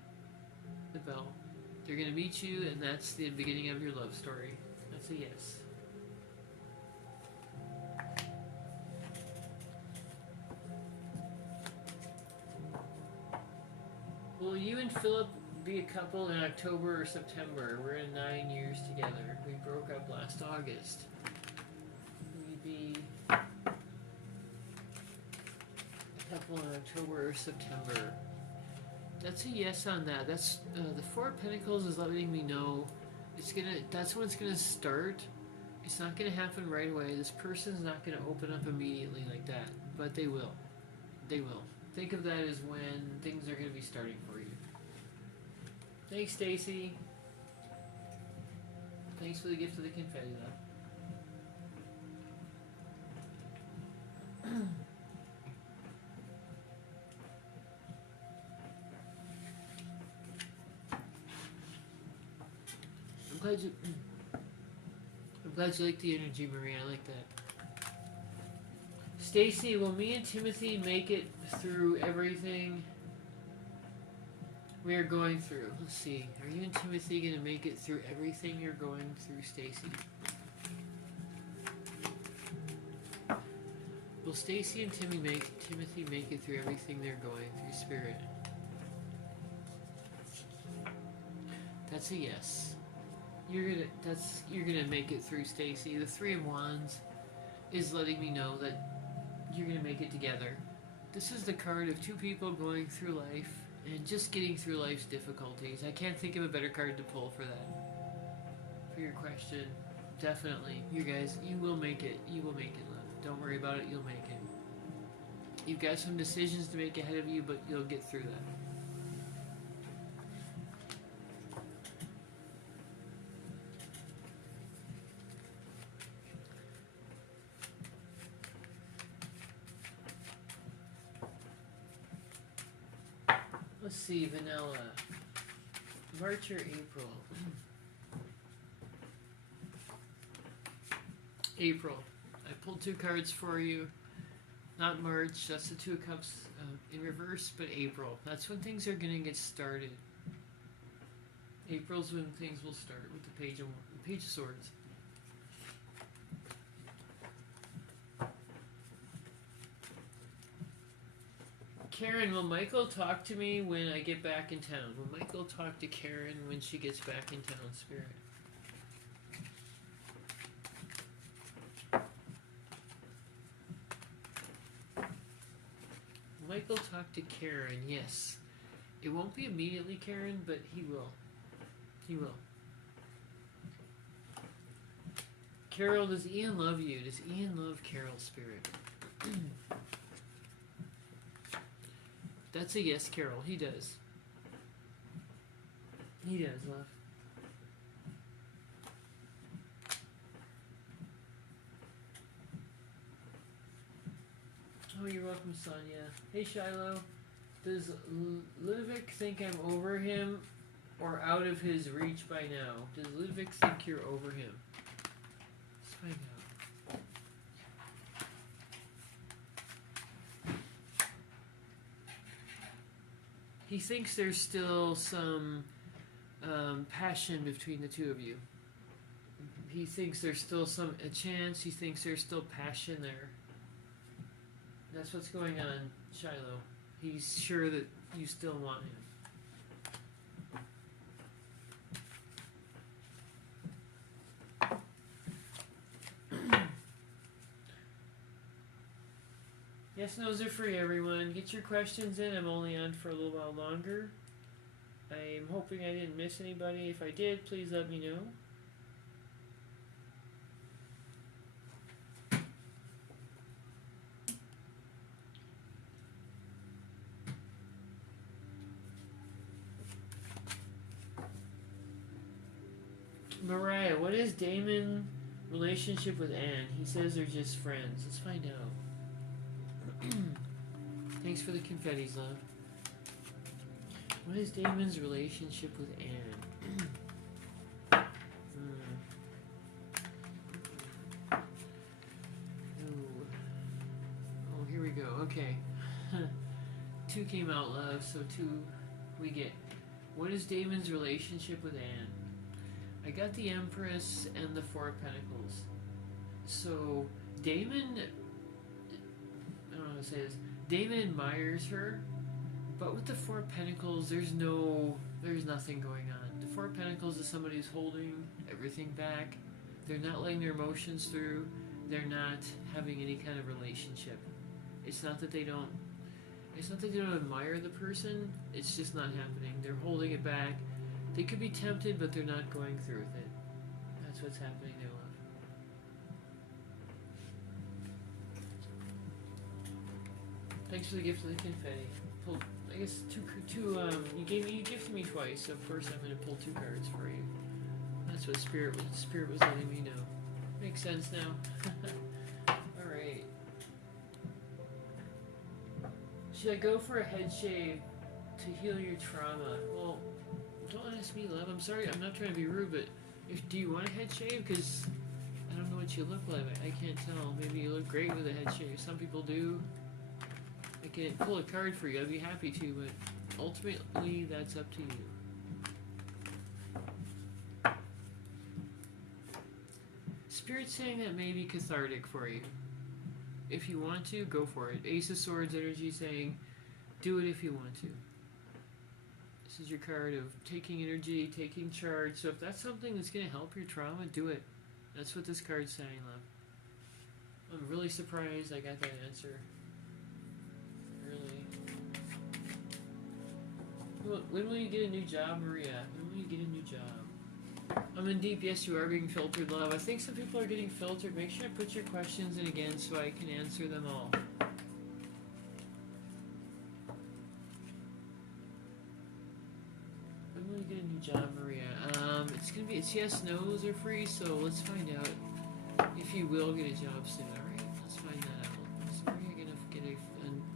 The Bell. They're going to meet you, and that's the beginning of your love story. That's a yes. Will you and Philip be a couple in October or September? We're in 9 years together. We broke up last August. Will you be a couple in October or September? That's a yes on that. That's the Four of Pentacles is letting me know that's when it's gonna start. It's not gonna happen right away. This person's not gonna open up immediately like that, but they will. They will. Think of that as when things are gonna be starting for you. Thanks, Stacy. Thanks for the gift of the confetti, though. I'm glad you like the energy, Maria. I like that. Stacy, will me and Timothy make it through everything we are going through? Let's see. Are you and Timothy going to make it through everything you're going through, Stacy? Will Stacy and Timothy make it through everything they're going through, Spirit? That's a yes. You're gonna make it through, Stacy. The Three of Wands is letting me know that you're gonna make it together. This is the card of two people going through life and just getting through life's difficulties. I can't think of a better card to pull for that. For your question, definitely, you guys, you will make it. You will make it, love. Don't worry about it. You'll make it. You've got some decisions to make ahead of you, but you'll get through that. Let's see, vanilla. March or April? April. I pulled 2 cards for you. Not March, that's the 2 of Cups in reverse, but April. That's when things are going to get started. April's when things will start with the Page of Swords. Karen, will Michael talk to me when I get back in town? Will Michael talk to Karen when she gets back in town, Spirit? Michael talk to Karen, yes. It won't be immediately, Karen, but he will. He will. Carol, does Ian love you? Does Ian love Carol, Spirit? That's a yes, Carol. He does. He does, love. Oh, you're welcome, Sonia. Hey, Shiloh. Does Ludwig think I'm over him or out of his reach by now? Does Ludwig think you're over him? Let's find out. He thinks there's still some passion between the 2 of you. He thinks there's still a chance. He thinks there's still passion there. That's what's going on, Shiloh. He's sure that you still want him. Yes, no's are free, everyone. Get your questions in. I'm only on for a little while longer. I'm hoping I didn't miss anybody. If I did, please let me know. Mariah, what is Damon's relationship with Anne? He says they're just friends. Let's find out. Thanks for the confettis, love. What is Damon's relationship with Anne? Oh, here we go. Okay. 2 came out, love, so 2 we get. What is Damon's relationship with Anne? I got the Empress and the 4 of Pentacles. So, Damon, I don't know how to say this. Damon admires her, but with the 4 of Pentacles, there's nothing going on. The 4 of Pentacles is somebody who's holding everything back. They're not letting their emotions through. They're not having any kind of relationship. It's not that they don't admire the person. It's just not happening. They're holding it back. They could be tempted, but they're not going through with it. That's what's happening there, love. Thanks for the gift of the confetti. Pulled, I guess two. You gifted me twice, so of course I'm going to pull 2 cards for you. That's what Spirit was letting me know. Makes sense now. All right. Should I go for a head shave to heal your trauma? Well, don't ask me, love. I'm sorry. I'm not trying to be rude, but do you want a head shave? Because I don't know what you look like. I can't tell. Maybe you look great with a head shave. Some people do. I can pull a card for you. I'd be happy to, but ultimately, that's up to you. Spirit's saying that may be cathartic for you. If you want to, go for it. Ace of Swords energy saying, do it if you want to. This is your card of taking energy, taking charge. So if that's something that's going to help your trauma, do it. That's what this card's saying, love. I'm really surprised I got that answer. Really. When will you get a new job, Maria? When will you get a new job? I'm in deep. Yes, you are being filtered, love. I think some people are getting filtered. Make sure I put your questions in again so I can answer them all. When will you get a new job, Maria? It's yes, no's are free, so let's find out if you will get a job soon. Alright, let's find that out. Is Maria gonna get a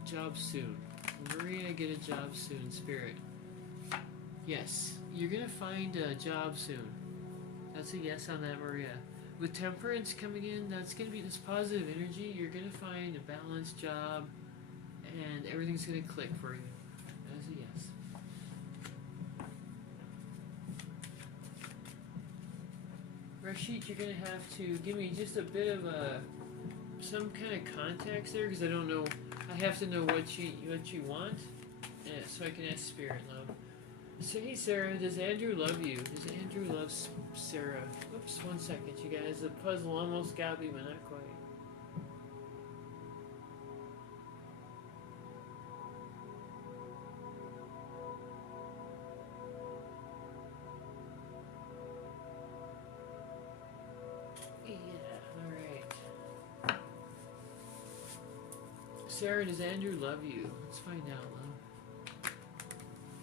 job soon? Maria, get a job soon, Spirit. Yes, you're gonna find a job soon. That's a yes on that, Maria. With temperance coming in, that's gonna be this positive energy. You're gonna find a balanced job, and everything's gonna click for you. That's a yes. Rashid, you're gonna have to give me just a bit of some kind of context there, because I don't know. I have to know what you want, so I can ask Spirit Love. So hey Sarah, does Andrew love you? Does Andrew love Sarah? Oops, 1 second, you guys. The puzzle almost got me, but not quite. Sarah, does Andrew love you? Let's find out, love.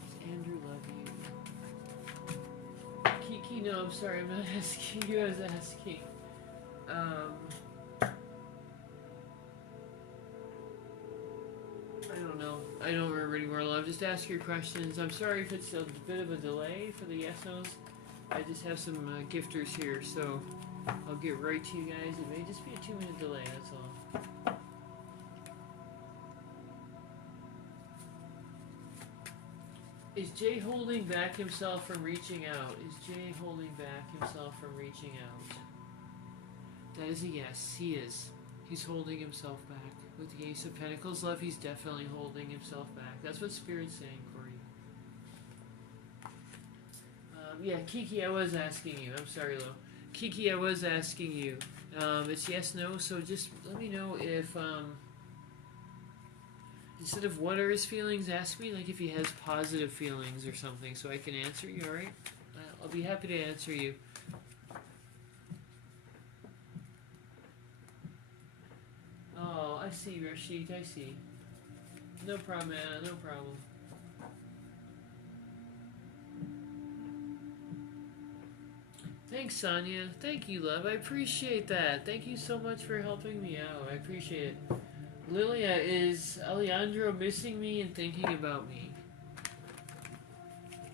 Does Andrew love you? Kiki, no, I'm sorry, I'm not asking you, I was asking. I don't know. I don't remember anymore, love. Just ask your questions. I'm sorry if it's a bit of a delay for the yes-nos. I just have some gifters here, so I'll get right to you guys. It may just be a 2-minute delay, that's all. Is Jay holding back himself from reaching out? Is Jay holding back himself from reaching out? That is a yes, he is. He's holding himself back. With the Ace of Pentacles, love, he's definitely holding himself back. That's what Spirit's saying for you. Yeah, Kiki, I was asking you. I'm sorry, Lo. Kiki, I was asking you. It's yes, no, so just let me know if... instead of what are his feelings, ask me like if he has positive feelings or something, so I can answer you, alright? I'll be happy to answer you. Oh, I see, Rashid, I see. No problem, Anna, no problem. Thanks, Sonia. Thank you, love. I appreciate that. Thank you so much for helping me out. I appreciate it. Lilia, is Alejandro missing me and thinking about me?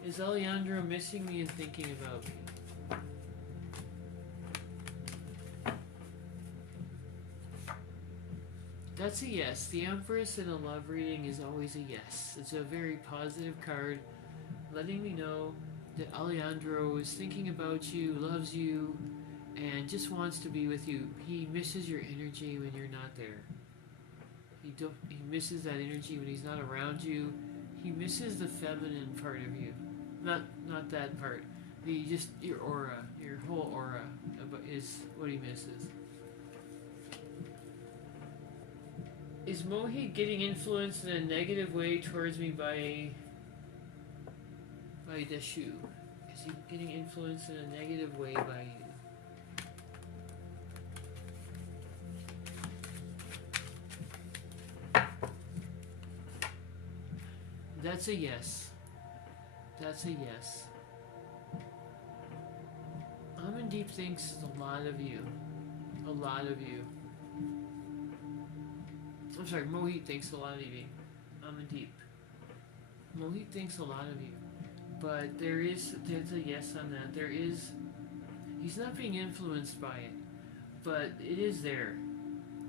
Is Alejandro missing me and thinking about me? That's a yes. The Empress in a love reading is always a yes. It's a very positive card, letting me know that Alejandro is thinking about you, loves you, and just wants to be with you. He misses your energy when you're not there. He misses that energy when he's not around you. He misses the feminine part of you. Not that part. Just your aura, your whole aura is what he misses. Is Mohit getting influenced in a negative way towards me by Deshu? Is he getting influenced in a negative way by you? That's a yes. That's a yes. Amandeep thinks a lot of you. A lot of you. I'm sorry, Mohit thinks a lot of you. Amandeep. Mohit thinks a lot of you. But there's a yes on that. He's not being influenced by it. But it is there.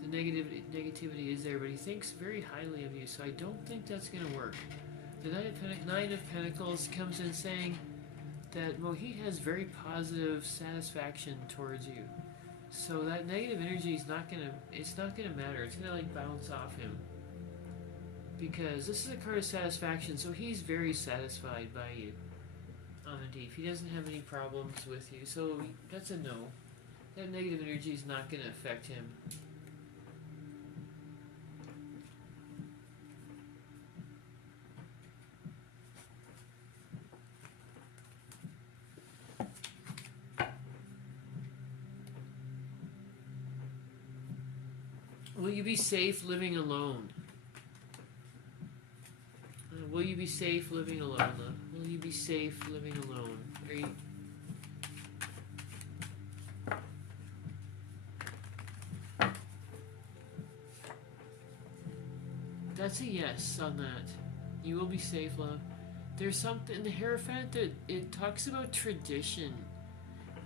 The negativity is there, but he thinks very highly of you, so I don't think that's going to work. The Knight of Pentacles comes in saying that Mohit has very positive satisfaction towards you. So that negative energy is not gonna matter. It's gonna like bounce off him. Because this is a card of satisfaction, so he's very satisfied by you. Amandeep. He doesn't have any problems with you, so that's a no. That negative energy is not gonna affect him. Will you be safe living alone? Will you be safe living alone? Will you be safe living alone? Are you... That's a yes on that. You will be safe, love. There's something in the Hierophant that it talks about tradition.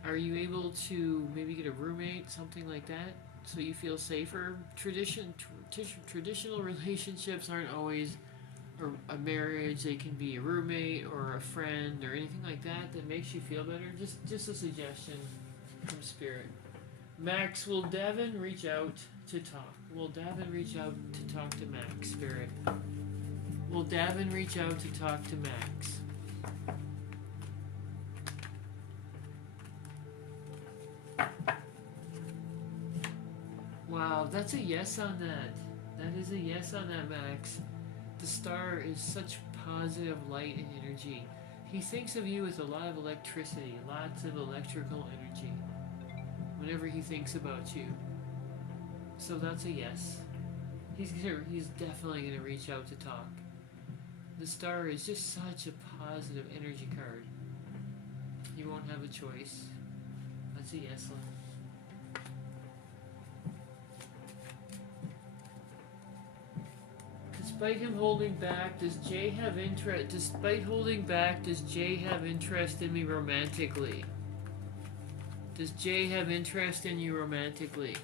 Are you able to maybe get a roommate, something like that, so you feel safer? Traditional relationships aren't always a marriage. They can be a roommate or a friend or anything like that that makes you feel better. Just a suggestion from Spirit. Max, will Davin reach out to talk? Will Davin reach out to talk to Max, Spirit? Will Davin reach out to talk to Max? Wow, that's a yes on that. That is a yes on that, Max. The star is such positive light and energy. He thinks of you with a lot of electricity, lots of electrical energy whenever he thinks about you. So that's a yes. He's definitely gonna reach out to talk. The star is just such a positive energy card. You won't have a choice. That's a yes, love. Despite him holding back, does Jay have interest? Despite holding back, does Jay have interest in me romantically? Does Jay have interest in you romantically,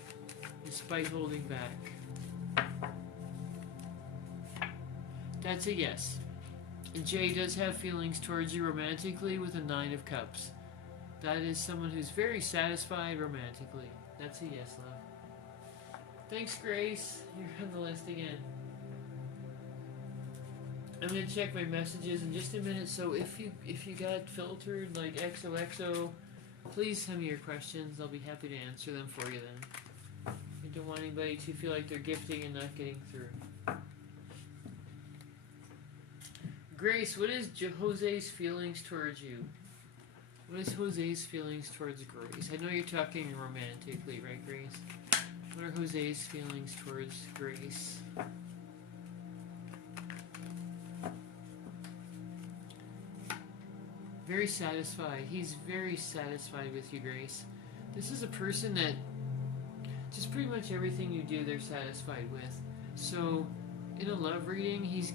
despite holding back? That's a yes. And Jay does have feelings towards you romantically with a 9 of Cups. That is someone who's very satisfied romantically. That's a yes, love. Thanks, Grace. You're on the list again. I'm gonna check my messages in just a minute. So if you got filtered like XOXO, please send me your questions. I'll be happy to answer them for you then. I don't want anybody to feel like they're gifting and not getting through. Grace, what is Jose's feelings towards you? What is Jose's feelings towards Grace? I know you're talking romantically, right, Grace? What are Jose's feelings towards Grace? Very satisfied. He's very satisfied with you, Grace. This is a person that just pretty much everything you do, they're satisfied with. So, in a love reading, he's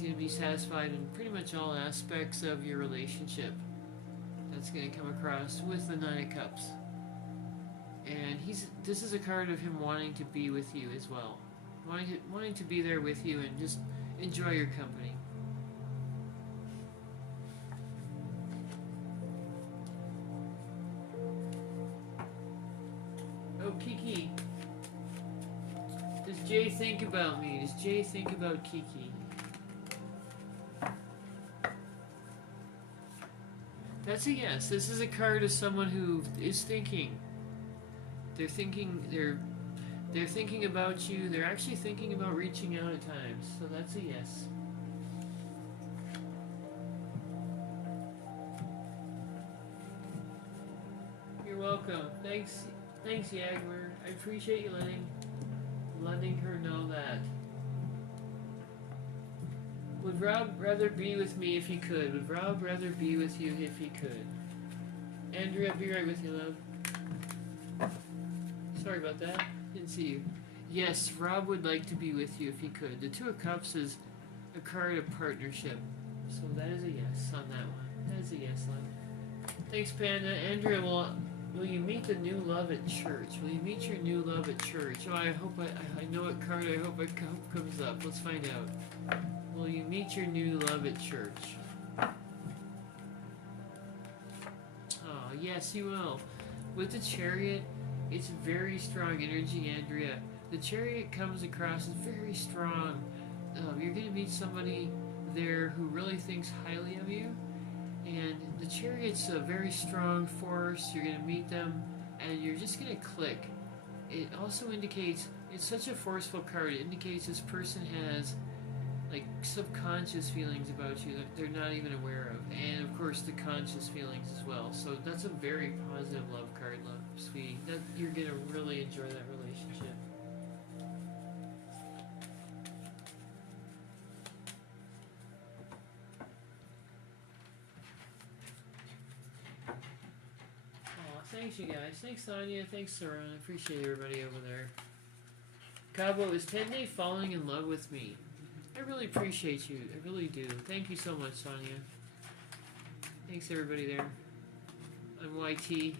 going to be satisfied in pretty much all aspects of your relationship. That's going to come across with the 9 of Cups. And this is a card of him wanting to be with you as well. Wanting to be there with you and just enjoy your company. Oh, Kiki. Does Jay think about me? Does Jay think about Kiki? That's a yes. This is a card of someone who is thinking. They're thinking about you. They're actually thinking about reaching out at times. So that's a yes. You're welcome. Thanks, Yagmer. I appreciate you letting her know that. Would Rob rather be with me if he could? Would Rob rather be with you if he could? Andrea, I'll be right with you, love. Sorry about that. Didn't see you. Yes, Rob would like to be with you if he could. The 2 of Cups is a card of partnership. So that is a yes on that one. That is a yes, love. Thanks, Panda. Andrea, will you meet the new love at church? Will you meet your new love at church? Oh, I hope I know what card I hope comes up. Let's find out. Will you meet your new love at church? Oh, yes, you will. With the Chariot, it's very strong energy, Andrea. The Chariot comes across as very strong. You're going to meet somebody there who really thinks highly of you. And the Chariot's a very strong force. You're going to meet them, and you're just going to click. It also indicates, it's such a forceful card. It indicates this person has like subconscious feelings about you that they're not even aware of, and of course the conscious feelings as well. So that's a very positive love card, love, sweetie. That you're gonna really enjoy that relationship. Aw, thanks you guys. Thanks Sonia. Thanks Sarah. I appreciate everybody over there. Cabo, is Tende falling in love with me? I really appreciate you. I really do. Thank you so much, Sonia. Thanks, everybody there. I'm YT.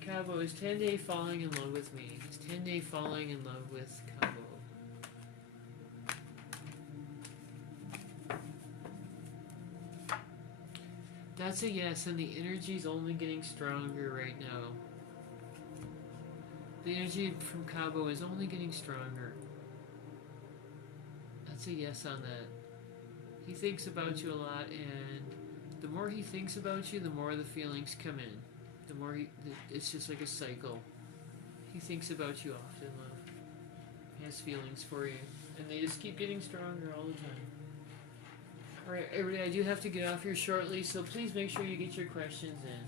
Cabo is 10-day falling in love with me. He's 10-day falling in love with Cabo. That's a yes, and the energy's only getting stronger right now. The energy from Cabo is only getting stronger. That's a yes on that. He thinks about you a lot, and the more he thinks about you, the more the feelings come in. The more it's just like a cycle. He thinks about you often, love. He has feelings for you, and they just keep getting stronger all the time. Alright, everybody, I do have to get off here shortly, so please make sure you get your questions in.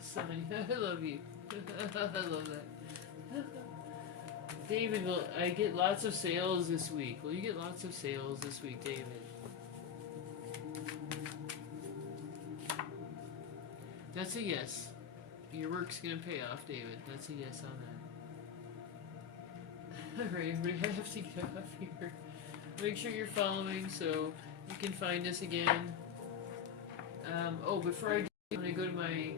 Sonia, I love you. I love that. David, will I get lots of sales this week? Will you get lots of sales this week, David? That's a yes. Your work's gonna pay off, David. That's a yes on that. Alright, everybody, I have to get off here. Make sure you're following so you can find us again. Oh, before I do, I'm gonna go to my